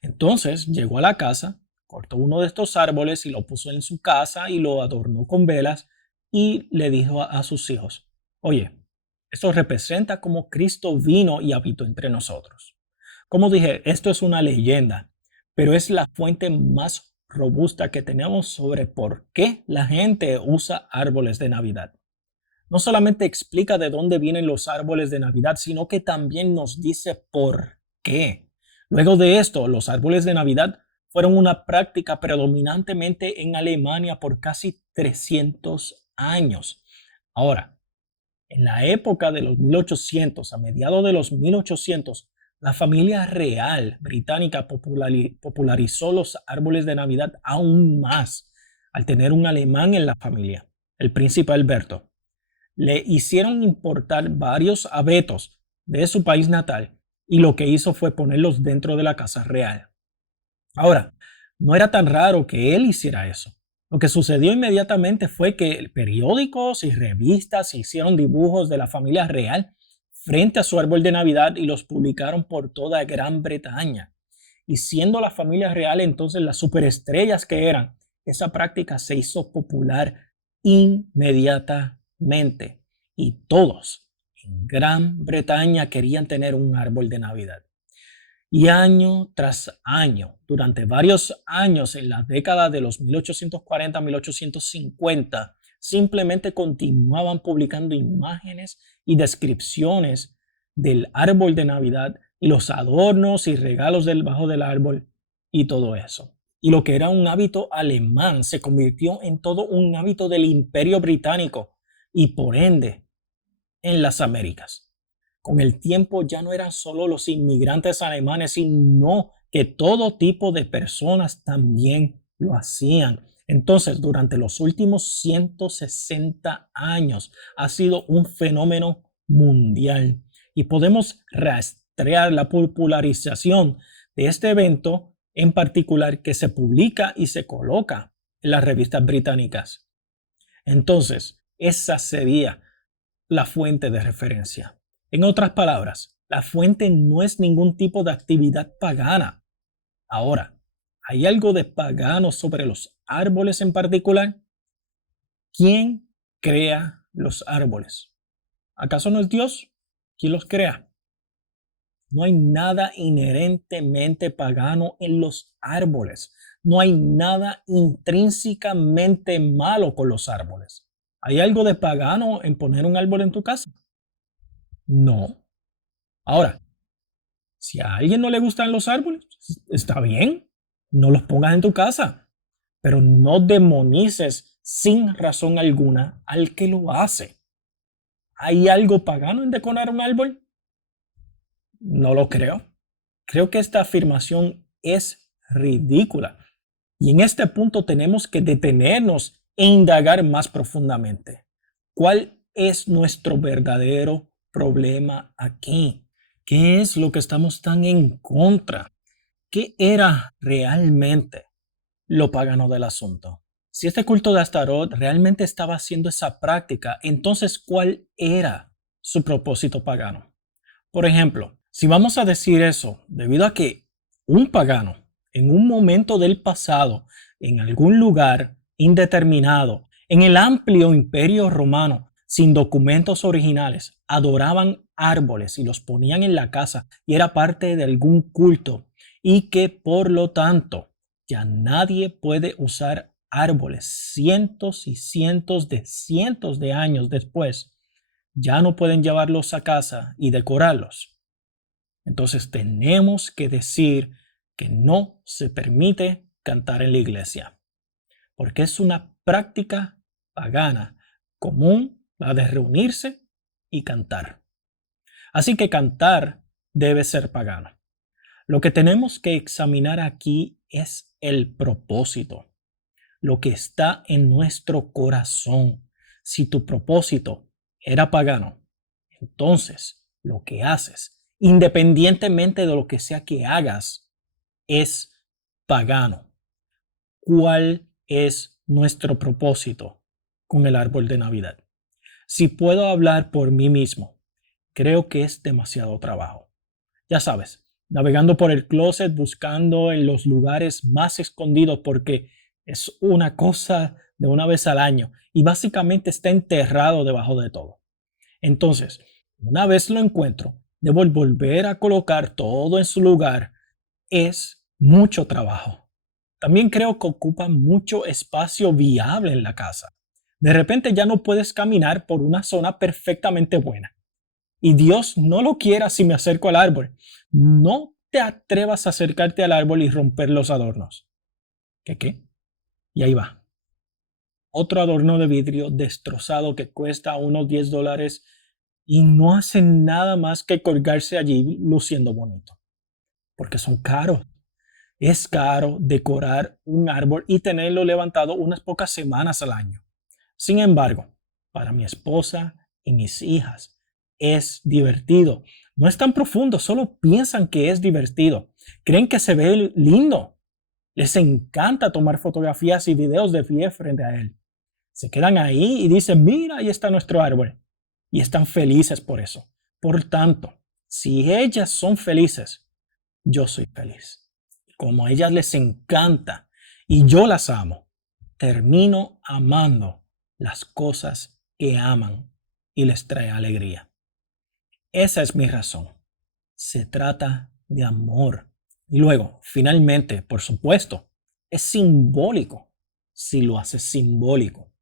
Entonces llegó a la casa, cortó uno de estos árboles y lo puso en su casa y lo adornó con velas y le dijo a sus hijos, oye, esto representa cómo Cristo vino y habitó entre nosotros. Como dije, esto es una leyenda, pero es la fuente más robusta que tenemos sobre por qué la gente usa árboles de Navidad. No solamente explica de dónde vienen los árboles de Navidad, sino que también nos dice por qué. Luego de esto, los árboles de Navidad fueron una práctica predominantemente en Alemania por casi 300 años. Ahora, en la época de los 1800, a mediados de los 1800, la familia real británica popularizó los árboles de Navidad aún más al tener un alemán en la familia, el príncipe Alberto. Le hicieron importar varios abetos de su país natal y lo que hizo fue ponerlos dentro de la casa real. Ahora, no era tan raro que él hiciera eso. Lo que sucedió inmediatamente fue que periódicos y revistas hicieron dibujos de la familia real frente a su árbol de Navidad y los publicaron por toda Gran Bretaña. Y siendo la familia real entonces las superestrellas que eran, esa práctica se hizo popular inmediatamente. Y todos en Gran Bretaña querían tener un árbol de Navidad. Y año tras año, durante varios años en la década de los 1840-1850, simplemente continuaban publicando imágenes y descripciones del árbol de Navidad y los adornos y regalos debajo del árbol y todo eso. Y lo que era un hábito alemán se convirtió en todo un hábito del Imperio Británico y por ende en las Américas. Con el tiempo ya no eran solo los inmigrantes alemanes, sino que todo tipo de personas también lo hacían. Entonces, durante los últimos 160 años ha sido un fenómeno mundial y podemos rastrear la popularización de este evento en particular que se publica y se coloca en las revistas británicas. Entonces, esa sería la fuente de referencia. En otras palabras, la fuente no es ningún tipo de actividad pagana. Ahora, ¿hay algo de pagano sobre los árboles en particular? ¿Quién crea los árboles? ¿Acaso no es Dios quien los crea? No hay nada inherentemente pagano en los árboles. No hay nada intrínsecamente malo con los árboles. ¿Hay algo de pagano en poner un árbol en tu casa? No. Ahora, si a alguien no le gustan los árboles, está bien, no los pongas en tu casa, pero no demonices sin razón alguna al que lo hace. ¿Hay algo pagano en decorar un árbol? No lo creo. Creo que esta afirmación es ridícula. Y en este punto tenemos que detenernos e indagar más profundamente. ¿Cuál es nuestro verdadero problema aquí? ¿Qué es lo que estamos tan en contra? ¿Qué era realmente lo pagano del asunto? Si este culto de Astaroth realmente estaba haciendo esa práctica, entonces ¿cuál era su propósito pagano? Por ejemplo, si vamos a decir eso, debido a que un pagano en un momento del pasado, en algún lugar indeterminado, en el amplio imperio romano, sin documentos originales, adoraban árboles y los ponían en la casa y era parte de algún culto y que por lo tanto ya nadie puede usar árboles cientos de años después, ya no pueden llevarlos a casa y decorarlos. Entonces tenemos que decir que no se permite cantar en la iglesia, porque es una práctica pagana común la de reunirse y cantar. Así que cantar debe ser pagano. Lo que tenemos que examinar aquí es el propósito, lo que está en nuestro corazón. Si tu propósito era pagano, entonces lo que haces, independientemente de lo que sea que hagas, es pagano. ¿Cuál es nuestro propósito con el árbol de Navidad? Si puedo hablar por mí mismo, creo que es demasiado trabajo. Ya sabes, navegando por el closet, buscando en los lugares más escondidos porque es una cosa de una vez al año y básicamente está enterrado debajo de todo. Entonces, una vez lo encuentro, debo volver a colocar todo en su lugar. Es mucho trabajo. También creo que ocupa mucho espacio viable en la casa. De repente ya no puedes caminar por una zona perfectamente buena. Y Dios no lo quiera si me acerco al árbol. No te atrevas a acercarte al árbol y romper los adornos. ¿Qué? Y ahí va. Otro adorno de vidrio destrozado que cuesta unos $10 y no hacen nada más que colgarse allí luciendo bonito, porque son caros. Es caro decorar un árbol y tenerlo levantado unas pocas semanas al año. Sin embargo, para mi esposa y mis hijas es divertido. No es tan profundo, solo piensan que es divertido. Creen que se ve lindo. Les encanta tomar fotografías y videos de pie frente a él. Se quedan ahí y dicen, mira, ahí está nuestro árbol. Y están felices por eso. Por tanto, si ellas son felices, yo soy feliz. Como a ellas les encanta y yo las amo, termino amando las cosas que aman y les trae alegría. Esa es mi razón. Se trata de amor. Y luego, finalmente, por supuesto, es simbólico si lo haces simbólico.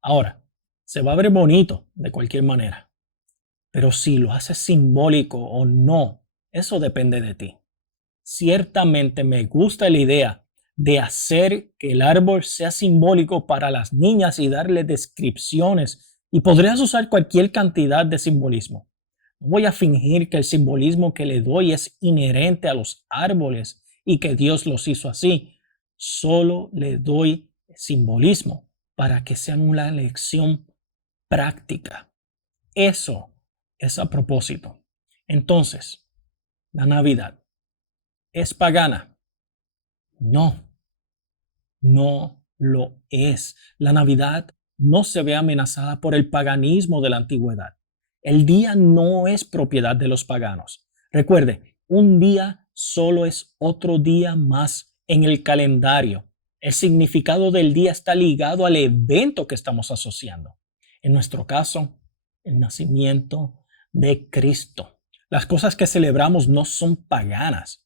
Ahora, se va a ver bonito de cualquier manera, pero si lo haces simbólico o no, eso depende de ti. Ciertamente me gusta la idea de hacer que el árbol sea simbólico para las niñas y darle descripciones y podrías usar cualquier cantidad de simbolismo. No voy a fingir que el simbolismo que le doy es inherente a los árboles y que Dios los hizo así. Solo le doy simbolismo para que sean una lección práctica. Eso es a propósito. Entonces, la Navidad es pagana. No, no lo es. La Navidad no se ve amenazada por el paganismo de la antigüedad. El día no es propiedad de los paganos. Recuerde, un día solo es otro día más en el calendario. El significado del día está ligado al evento que estamos asociando. En nuestro caso, el nacimiento de Cristo. Las cosas que celebramos no son paganas.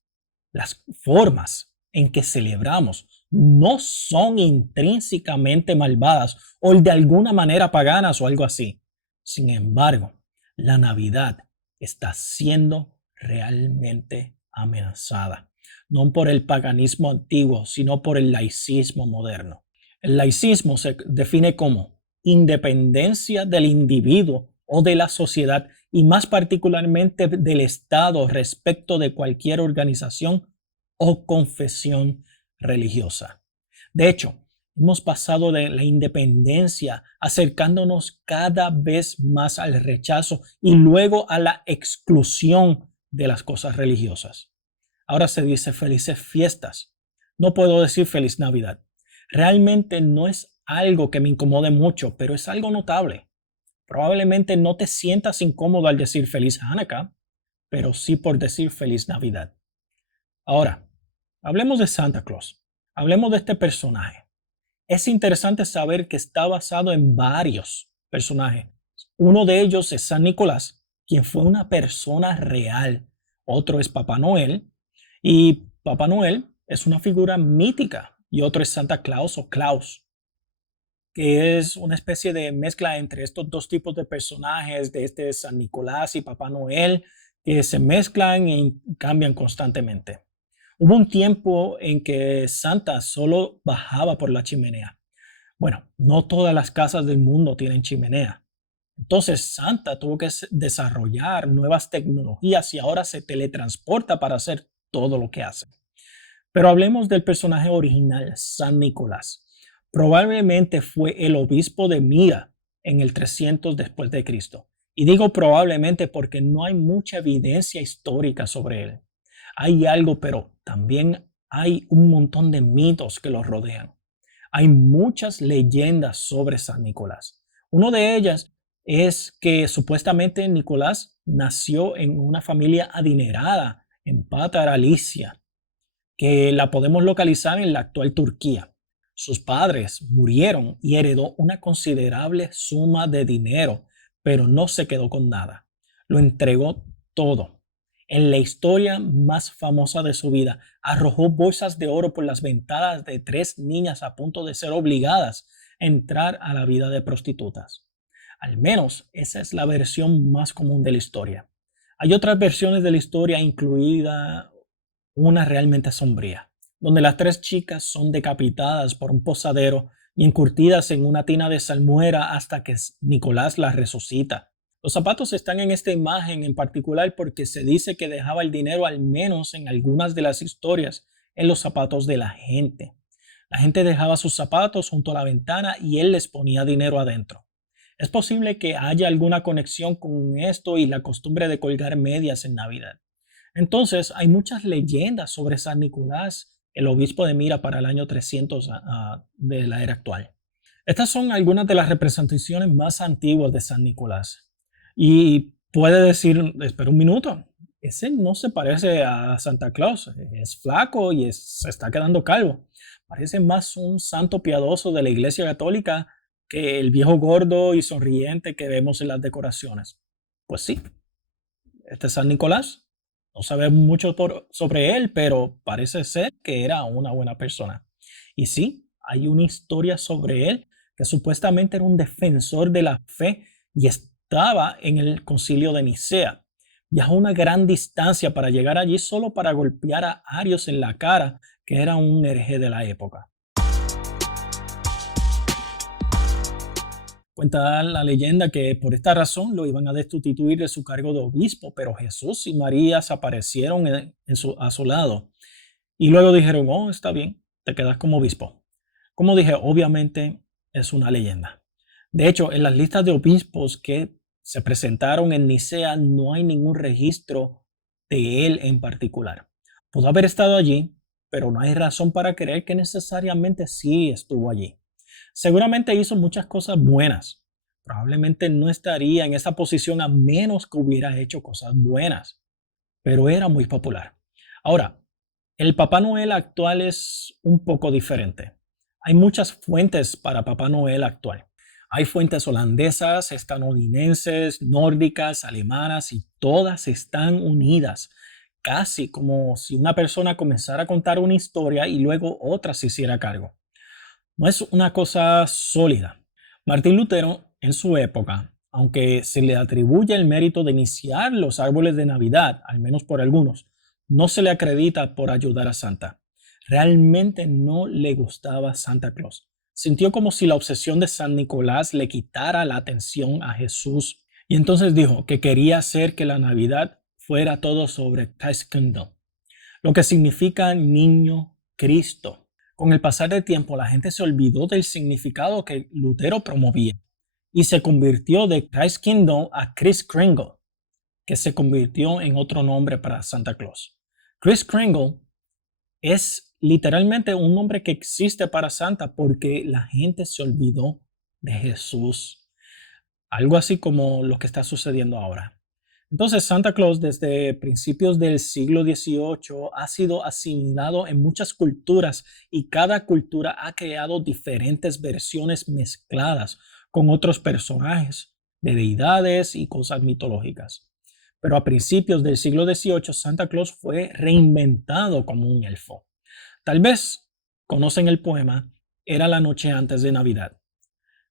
Las formas en que celebramos no son intrínsecamente malvadas o de alguna manera paganas o algo así. Sin embargo, la Navidad está siendo realmente amenazada, no por el paganismo antiguo, sino por el laicismo moderno. El laicismo se define como independencia del individuo o de la sociedad y más particularmente del Estado respecto de cualquier organización o confesión religiosa. De hecho, hemos pasado de la independencia acercándonos cada vez más al rechazo y luego a la exclusión de las cosas religiosas. Ahora se dice felices fiestas. No puedo decir feliz Navidad. Realmente no es algo que me incomode mucho, pero es algo notable. Probablemente no te sientas incómodo al decir feliz Hanukkah, pero sí por decir feliz Navidad. Ahora, hablemos de Santa Claus. Hablemos de este personaje. Es interesante saber que está basado en varios personajes. Uno de ellos es San Nicolás, quien fue una persona real. Otro es Papá Noel, y Papá Noel es una figura mítica. Y otro es Santa Claus o Klaus, que es una especie de mezcla entre estos dos tipos de personajes, de este San Nicolás y Papá Noel, que se mezclan y cambian constantemente. Hubo un tiempo en que Santa solo bajaba por la chimenea. Bueno, no todas las casas del mundo tienen chimenea. Entonces Santa tuvo que desarrollar nuevas tecnologías y ahora se teletransporta para hacer todo lo que hace. Pero hablemos del personaje original, San Nicolás. Probablemente fue el obispo de Mira en el 300 después de Cristo. Y digo probablemente porque no hay mucha evidencia histórica sobre él. Hay algo, pero también hay un montón de mitos que lo rodean. Hay muchas leyendas sobre San Nicolás. Una de ellas es que supuestamente Nicolás nació en una familia adinerada en Patara, Licia, que la podemos localizar en la actual Turquía. Sus padres murieron y heredó una considerable suma de dinero, pero no se quedó con nada. Lo entregó todo. En la historia más famosa de su vida, arrojó bolsas de oro por las ventanas de 3 niñas a punto de ser obligadas a entrar a la vida de prostitutas. Al menos esa es la versión más común de la historia. Hay otras versiones de la historia, incluida una realmente sombría, donde las 3 chicas son decapitadas por un posadero y encurtidas en una tina de salmuera hasta que Nicolás las resucita. Los zapatos están en esta imagen en particular porque se dice que dejaba el dinero, al menos en algunas de las historias, en los zapatos de la gente. La gente dejaba sus zapatos junto a la ventana y él les ponía dinero adentro. Es posible que haya alguna conexión con esto y la costumbre de colgar medias en Navidad. Entonces, hay muchas leyendas sobre San Nicolás, el obispo de Mira para el año 300 de la era actual. Estas son algunas de las representaciones más antiguas de San Nicolás. Y puede decir, espera un minuto, ese no se parece a Santa Claus, es flaco y se está quedando calvo. Parece más un santo piadoso de la Iglesia Católica que el viejo gordo y sonriente que vemos en las decoraciones. Pues sí, este es San Nicolás. No sabemos mucho sobre él, pero parece ser que era una buena persona. Y sí, hay una historia sobre él que supuestamente era un defensor de la fe y estaba en el concilio de Nicea. Viajó una gran distancia para llegar allí solo para golpear a Arios en la cara, que era un hereje de la época. Cuenta la leyenda que por esta razón lo iban a destituir de su cargo de obispo, pero Jesús y María se aparecieron a su lado y luego dijeron, oh, está bien, te quedas como obispo. Como dije, obviamente es una leyenda. De hecho, en las listas de obispos que se presentaron en Nicea no hay ningún registro de él en particular. Pudo haber estado allí, pero no hay razón para creer que necesariamente sí estuvo allí. Seguramente hizo muchas cosas buenas. Probablemente no estaría en esa posición a menos que hubiera hecho cosas buenas, pero era muy popular. Ahora, el Papá Noel actual es un poco diferente. Hay muchas fuentes para Papá Noel actual. Hay fuentes holandesas, estadounidenses, nórdicas, alemanas y todas están unidas, casi como si una persona comenzara a contar una historia y luego otra se hiciera cargo. No es una cosa sólida. Martín Lutero, en su época, aunque se le atribuye el mérito de iniciar los árboles de Navidad, al menos por algunos, no se le acredita por ayudar a Santa. Realmente no le gustaba Santa Claus. Sintió como si la obsesión de San Nicolás le quitara la atención a Jesús. Y entonces dijo que quería hacer que la Navidad fuera todo sobre Christkind, lo que significa niño Cristo. Con el pasar del tiempo, la gente se olvidó del significado que Lutero promovía y se convirtió de Christ Kingdom a Kris Kringle, que se convirtió en otro nombre para Santa Claus. Kris Kringle es literalmente un nombre que existe para Santa porque la gente se olvidó de Jesús. Algo así como lo que está sucediendo ahora. Entonces, Santa Claus desde principios del siglo XVIII ha sido asimilado en muchas culturas y cada cultura ha creado diferentes versiones mezcladas con otros personajes de deidades y cosas mitológicas. Pero a principios del siglo XVIII, Santa Claus fue reinventado como un elfo. Tal vez conocen el poema Era la noche antes de Navidad.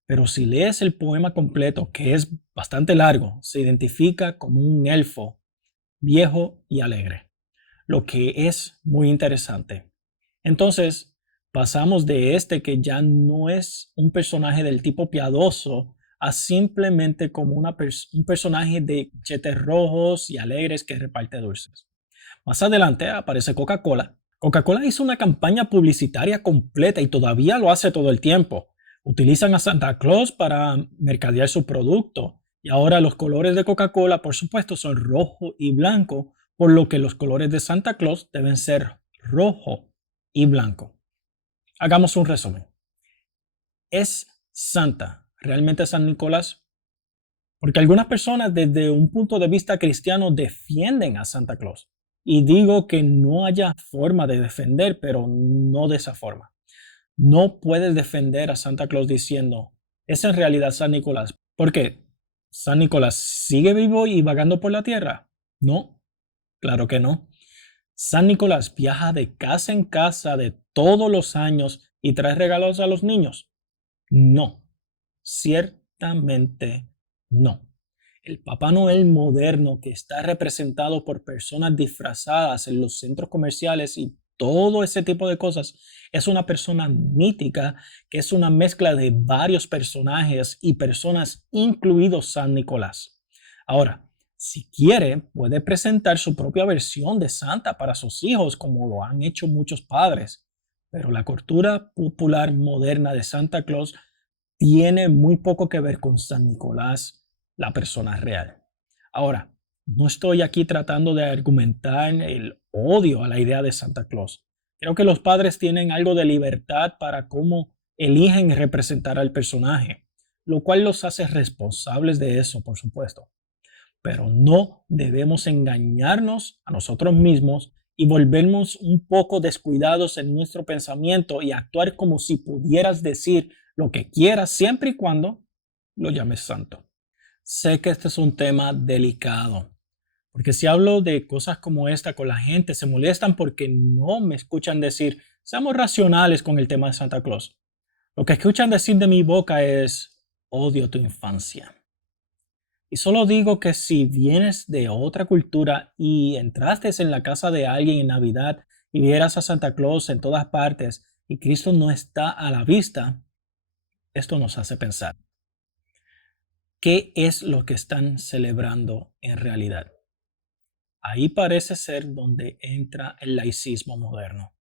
Pero si lees el poema completo, que es bastante largo, se identifica como un elfo viejo y alegre, lo que es muy interesante. Entonces, pasamos de este que ya no es un personaje del tipo piadoso a simplemente como un personaje de chetes rojos y alegres que reparte dulces. Más adelante aparece Coca-Cola. Coca-Cola hizo una campaña publicitaria completa y todavía lo hace todo el tiempo. Utilizan a Santa Claus para mercadear su producto. Y ahora los colores de Coca-Cola, por supuesto, son rojo y blanco, por lo que los colores de Santa Claus deben ser rojo y blanco. Hagamos un resumen. ¿Es Santa realmente San Nicolás? Porque algunas personas desde un punto de vista cristiano defienden a Santa Claus. Y digo que no haya forma de defender, pero no de esa forma. No puedes defender a Santa Claus diciendo, es en realidad San Nicolás. ¿Por qué? ¿San Nicolás sigue vivo y vagando por la tierra? No, claro que no. San Nicolás viaja de casa en casa de todos los años y trae regalos a los niños. No, ciertamente no. El Papá Noel moderno que está representado por personas disfrazadas en los centros comerciales y todo ese tipo de cosas es una persona mítica que es una mezcla de varios personajes y personas, incluido San Nicolás. Ahora, si quiere, puede presentar su propia versión de Santa para sus hijos, como lo han hecho muchos padres, pero la cultura popular moderna de Santa Claus tiene muy poco que ver con San Nicolás, la persona real. Ahora, no estoy aquí tratando de argumentar el odio a la idea de Santa Claus. Creo que los padres tienen algo de libertad para cómo eligen representar al personaje, lo cual los hace responsables de eso, por supuesto. Pero no debemos engañarnos a nosotros mismos y volvernos un poco descuidados en nuestro pensamiento y actuar como si pudieras decir lo que quieras siempre y cuando lo llames santo. Sé que este es un tema delicado, porque si hablo de cosas como esta con la gente, se molestan porque no me escuchan decir, seamos racionales con el tema de Santa Claus. Lo que escuchan decir de mi boca es, odio tu infancia. Y solo digo que si vienes de otra cultura y entraste en la casa de alguien en Navidad y vieras a Santa Claus en todas partes y Cristo no está a la vista, esto nos hace pensar. ¿Qué es lo que están celebrando en realidad? Ahí parece ser donde entra el laicismo moderno,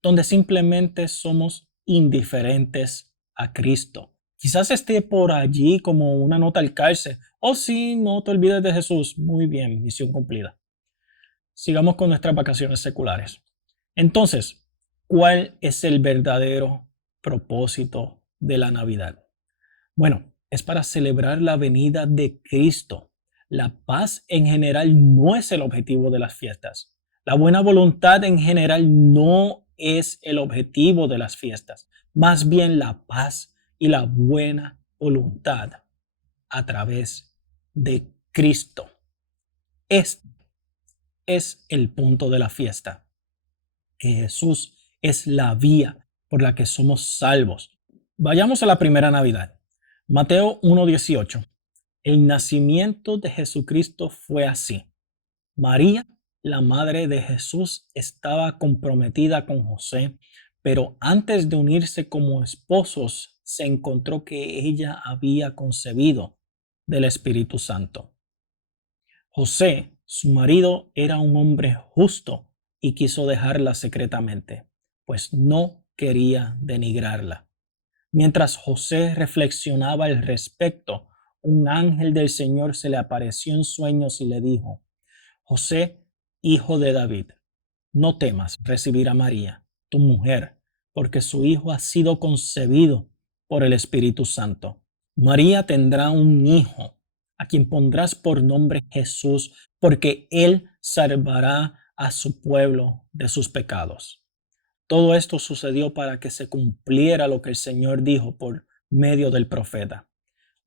donde simplemente somos indiferentes a Cristo. Quizás esté por allí como una nota al calce. Oh, sí, no te olvides de Jesús. Muy bien, misión cumplida. Sigamos con nuestras vacaciones seculares. Entonces, ¿cuál es el verdadero propósito de la Navidad? Bueno, es para celebrar la venida de Cristo. La paz en general no es el objetivo de las fiestas. La buena voluntad en general no es el objetivo de las fiestas. Más bien la paz y la buena voluntad a través de Cristo. Este es el punto de la fiesta, que Jesús es la vía por la que somos salvos. Vayamos a la primera Navidad. Mateo 1:18. El nacimiento de Jesucristo fue así. María, la madre de Jesús, estaba comprometida con José, pero antes de unirse como esposos, se encontró que ella había concebido del Espíritu Santo. José, su marido, era un hombre justo y quiso dejarla secretamente, pues no quería denigrarla. Mientras José reflexionaba al respecto, un ángel del Señor se le apareció en sueños y le dijo: José, hijo de David, no temas recibir a María, tu mujer, porque su hijo ha sido concebido por el Espíritu Santo. María tendrá un hijo, a quien pondrás por nombre Jesús, porque él salvará a su pueblo de sus pecados. Todo esto sucedió para que se cumpliera lo que el Señor dijo por medio del profeta.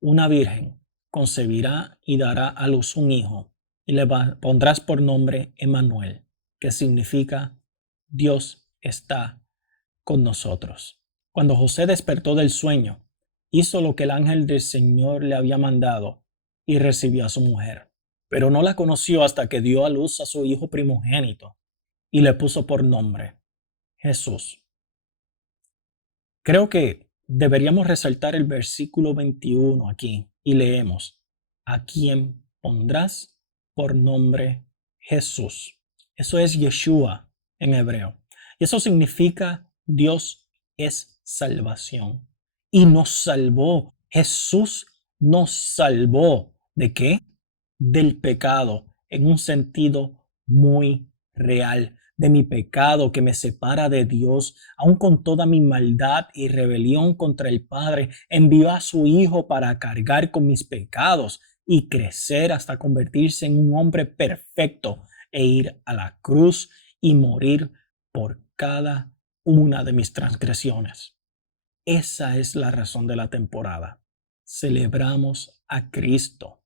Una virgen concebirá y dará a luz un hijo, y le pondrás por nombre Emmanuel, que significa Dios está con nosotros. Cuando José despertó del sueño, hizo lo que el ángel del Señor le había mandado y recibió a su mujer. Pero no la conoció hasta que dio a luz a su hijo primogénito y le puso por nombre Jesús. Creo que deberíamos resaltar el versículo 21 aquí y leemos: ¿a quién pondrás por nombre Jesús? Eso es Yeshua en hebreo. Y eso significa Dios es salvación. Y nos salvó. Jesús nos salvó. ¿De qué? Del pecado, en un sentido muy real, de mi pecado que me separa de Dios, aun con toda mi maldad y rebelión contra el Padre, envió a su Hijo para cargar con mis pecados y crecer hasta convertirse en un hombre perfecto e ir a la cruz y morir por cada una de mis transgresiones. Esa es la razón de la temporada. Celebramos a Cristo.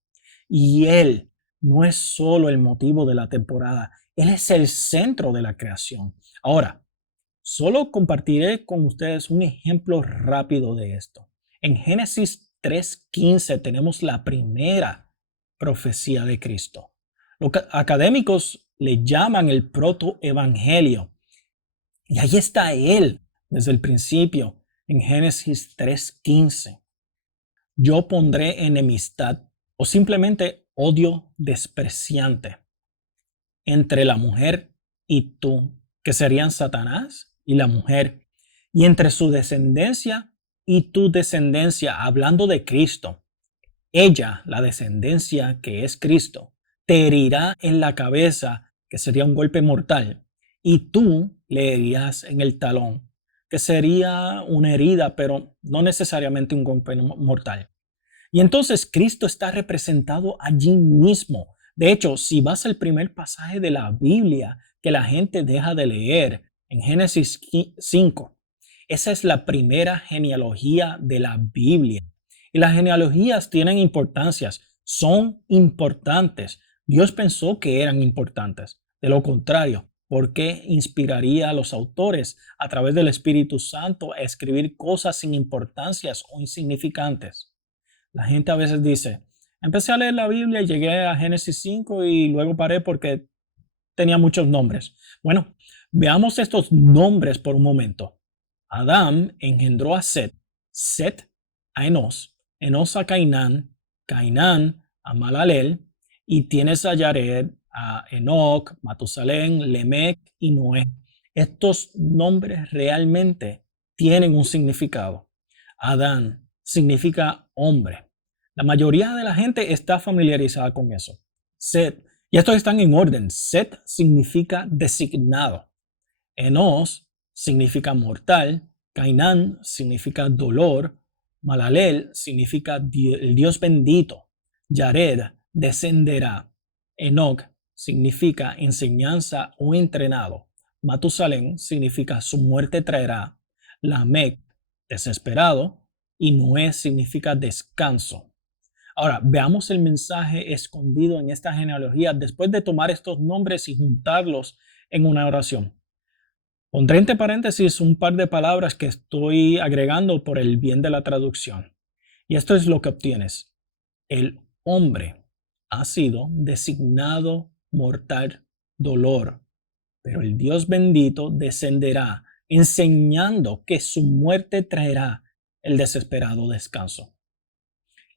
Y Él no es solo el motivo de la temporada, Él es el centro de la creación. Ahora, solo compartiré con ustedes un ejemplo rápido de esto. En Génesis 3:15 tenemos la primera profecía de Cristo. Los académicos le llaman el protoevangelio. Y ahí está Él desde el principio en Génesis 3:15. Yo pondré enemistad o simplemente odio despreciante entre la mujer y tú, que serían Satanás y la mujer, y entre su descendencia y tu descendencia, hablando de Cristo. Ella, la descendencia que es Cristo, te herirá en la cabeza, que sería un golpe mortal, y tú le herirás en el talón, que sería una herida, pero no necesariamente un golpe mortal. Y entonces Cristo está representado allí mismo. De hecho, si vas al primer pasaje de la Biblia que la gente deja de leer, en Génesis 5, esa es la primera genealogía de la Biblia. Y las genealogías tienen importancias, son importantes. Dios pensó que eran importantes. De lo contrario, ¿por qué inspiraría a los autores a través del Espíritu Santo a escribir cosas sin importancias o insignificantes? La gente a veces dice: empecé a leer la Biblia y llegué a Génesis 5 y luego paré porque tenía muchos nombres. Bueno, veamos estos nombres por un momento. Adán engendró a Set, Set a Enos, Enos a Cainán, Cainán, a Malalel, y tienes a Yared, a Enoc, Matusalén, Lemec y Noé. Estos nombres realmente tienen un significado. Adán significa hombre. La mayoría de la gente está familiarizada con eso. Set, y estos están en orden. Set significa designado. Enos significa mortal. Cainán significa dolor. Malalel significa el Dios bendito. Yared, descenderá. Enoc significa enseñanza o entrenado. Matusalén significa su muerte traerá. Lamec, desesperado. Y Noé significa descanso. Ahora, veamos el mensaje escondido en esta genealogía después de tomar estos nombres y juntarlos en una oración. Pondré entre paréntesis un par de palabras que estoy agregando por el bien de la traducción. Y esto es lo que obtienes. El hombre ha sido designado mortal dolor, pero el Dios bendito descenderá, enseñando que su muerte traerá el desesperado descanso.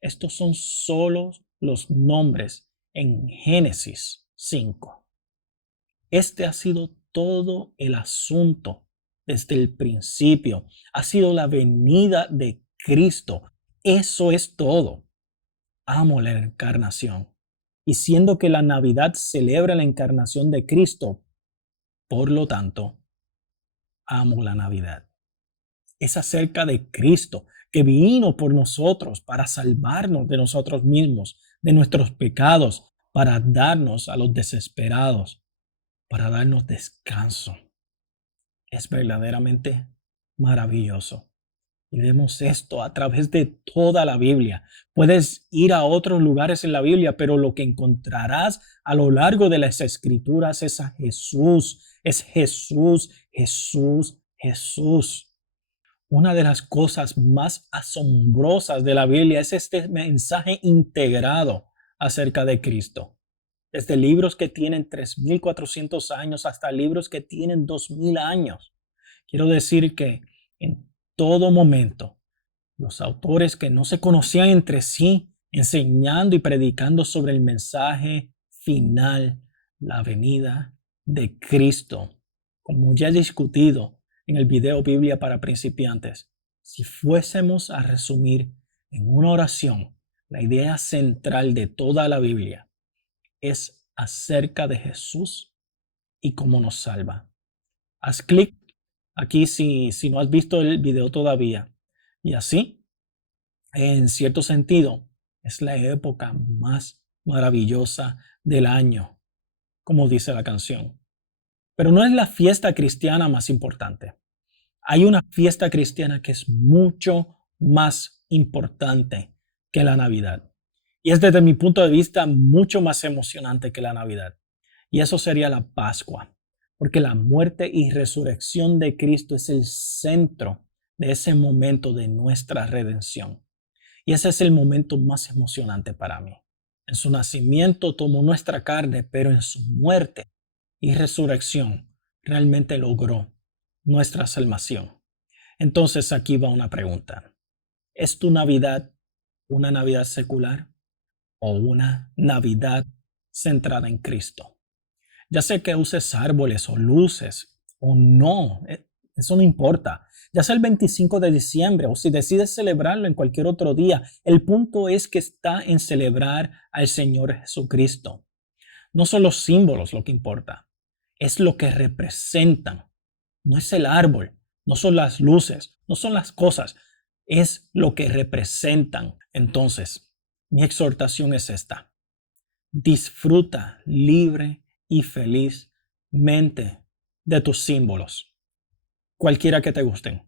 Estos son solo los nombres en Génesis 5. Este ha sido todo el asunto desde el principio. Ha sido la venida de Cristo. Eso es todo. Amo la encarnación. Y siendo que la Navidad celebra la encarnación de Cristo, por lo tanto, amo la Navidad. Es acerca de Cristo, que vino por nosotros para salvarnos de nosotros mismos, de nuestros pecados, para darnos a los desesperados, para darnos descanso. Es verdaderamente maravilloso. Y vemos esto a través de toda la Biblia. Puedes ir a otros lugares en la Biblia, pero lo que encontrarás a lo largo de las Escrituras es a Jesús. Es Jesús, Jesús, Jesús. Una de las cosas más asombrosas de la Biblia es este mensaje integrado acerca de Cristo. Desde libros que tienen 3,400 años hasta libros que tienen 2,000 años. Quiero decir que en todo momento, los autores que no se conocían entre sí, enseñando y predicando sobre el mensaje final, la venida de Cristo. Como ya he discutido en el video Biblia para principiantes, si fuésemos a resumir en una oración la idea central de toda la Biblia, es acerca de Jesús y cómo nos salva. Haz clic aquí si no has visto el video todavía. Y así, en cierto sentido, es la época más maravillosa del año, como dice la canción. Pero no es la fiesta cristiana más importante. Hay una fiesta cristiana que es mucho más importante que la Navidad. Y es desde mi punto de vista mucho más emocionante que la Navidad. Y eso sería la Pascua. Porque la muerte y resurrección de Cristo es el centro de ese momento de nuestra redención. Y ese es el momento más emocionante para mí. En su nacimiento tomó nuestra carne, pero en su muerte y resurrección realmente logró nuestra salvación. Entonces aquí va una pregunta. ¿Es tu Navidad una Navidad secular o una Navidad centrada en Cristo? Ya sé que uses árboles o luces o no, eso no importa. Ya sea el 25 de diciembre o si decides celebrarlo en cualquier otro día, el punto es que está en celebrar al Señor Jesucristo. No son los símbolos lo que importa, es lo que representan. No es el árbol, no son las luces, no son las cosas, es lo que representan. Entonces, mi exhortación es esta. Disfruta libre y felizmente de tus símbolos, cualquiera que te gusten,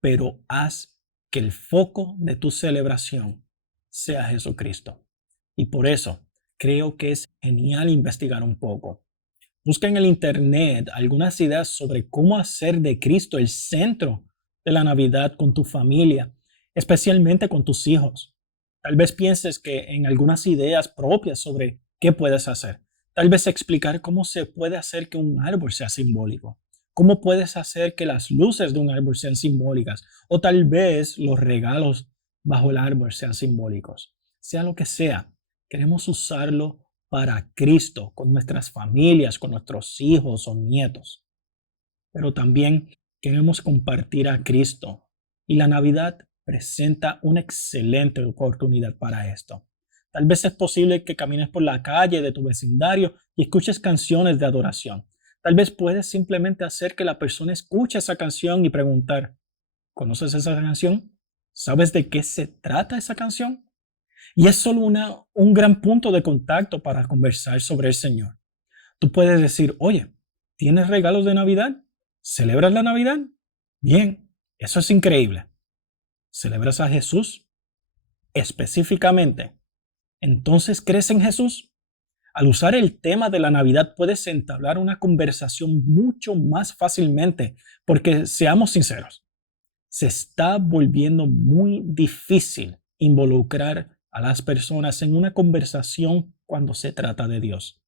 pero haz que el foco de tu celebración sea Jesucristo. Y por eso creo que es genial investigar un poco. Busca en el internet algunas ideas sobre cómo hacer de Cristo el centro de la Navidad con tu familia, especialmente con tus hijos. Tal vez pienses que en algunas ideas propias sobre qué puedes hacer. Tal vez explicar cómo se puede hacer que un árbol sea simbólico. Cómo puedes hacer que las luces de un árbol sean simbólicas. O tal vez los regalos bajo el árbol sean simbólicos. sea lo que sea, queremos usarlo para Cristo, con nuestras familias, con nuestros hijos o nietos. Pero también queremos compartir a Cristo. Y la Navidad presenta una excelente oportunidad para esto. Tal vez es posible que camines por la calle de tu vecindario y escuches canciones de adoración. Tal vez puedes simplemente hacer que la persona escuche esa canción y preguntar, ¿conoces esa canción? ¿Sabes de qué se trata esa canción? Y es solo un gran punto de contacto para conversar sobre el Señor. Tú puedes decir, oye, ¿tienes regalos de Navidad? ¿Celebras la Navidad? Bien, eso es increíble. ¿Celebras a Jesús? Específicamente. ¿Entonces crees en Jesús? Al usar el tema de la Navidad puedes entablar una conversación mucho más fácilmente, porque seamos sinceros, se está volviendo muy difícil involucrar a las personas en una conversación cuando se trata de Dios.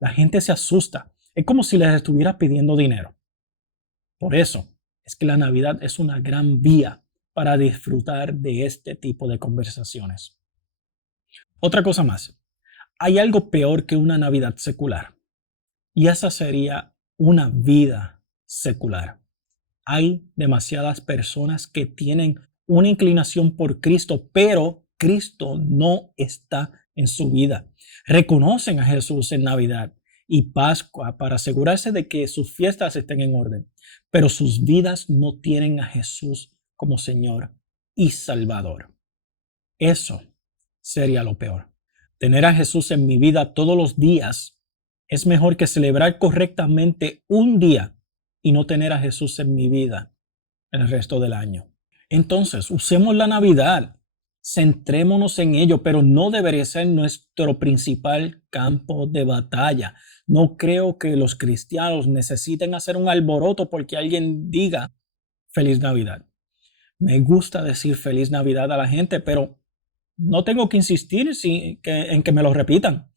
La gente se asusta. Es como si les estuviera pidiendo dinero. Por eso es que la Navidad es una gran vía para disfrutar de este tipo de conversaciones. Otra cosa más, hay algo peor que una Navidad secular, y esa sería una vida secular. Hay demasiadas personas que tienen una inclinación por Cristo, pero Cristo no está en su vida. Reconocen a Jesús en Navidad y Pascua para asegurarse de que sus fiestas estén en orden, pero sus vidas no tienen a Jesús como Señor y Salvador. Eso sería lo peor. Tener a Jesús en mi vida todos los días es mejor que celebrar correctamente un día y no tener a Jesús en mi vida el resto del año. Entonces, usemos la Navidad, centrémonos en ello, pero no debería ser nuestro principal campo de batalla. No creo que los cristianos necesiten hacer un alboroto porque alguien diga Feliz Navidad. Me gusta decir Feliz Navidad a la gente, pero no tengo que insistir en que me lo repitan,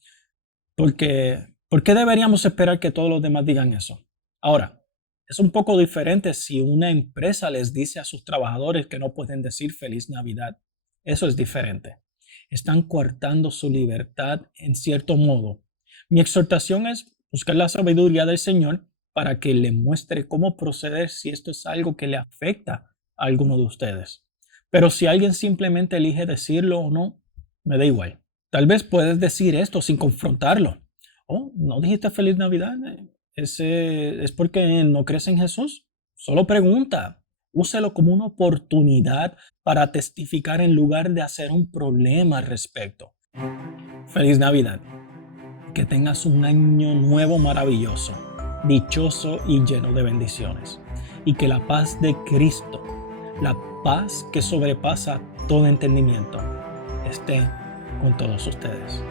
porque ¿por qué deberíamos esperar que todos los demás digan eso? Ahora, es un poco diferente si una empresa les dice a sus trabajadores que no pueden decir Feliz Navidad. Eso es diferente. Están coartando su libertad en cierto modo. Mi exhortación es buscar la sabiduría del Señor para que le muestre cómo proceder si esto es algo que le afecta a alguno de ustedes. Pero si alguien simplemente elige decirlo o no, me da igual. Tal vez puedes decir esto sin confrontarlo. Oh, ¿no dijiste Feliz Navidad? ¿Es porque no crees en Jesús? Solo pregunta. Úselo como una oportunidad para testificar en lugar de hacer un problema al respecto. Feliz Navidad. Que tengas un año nuevo maravilloso, dichoso y lleno de bendiciones. Y que la paz de Cristo, la paz que sobrepasa todo entendimiento, esté con todos ustedes.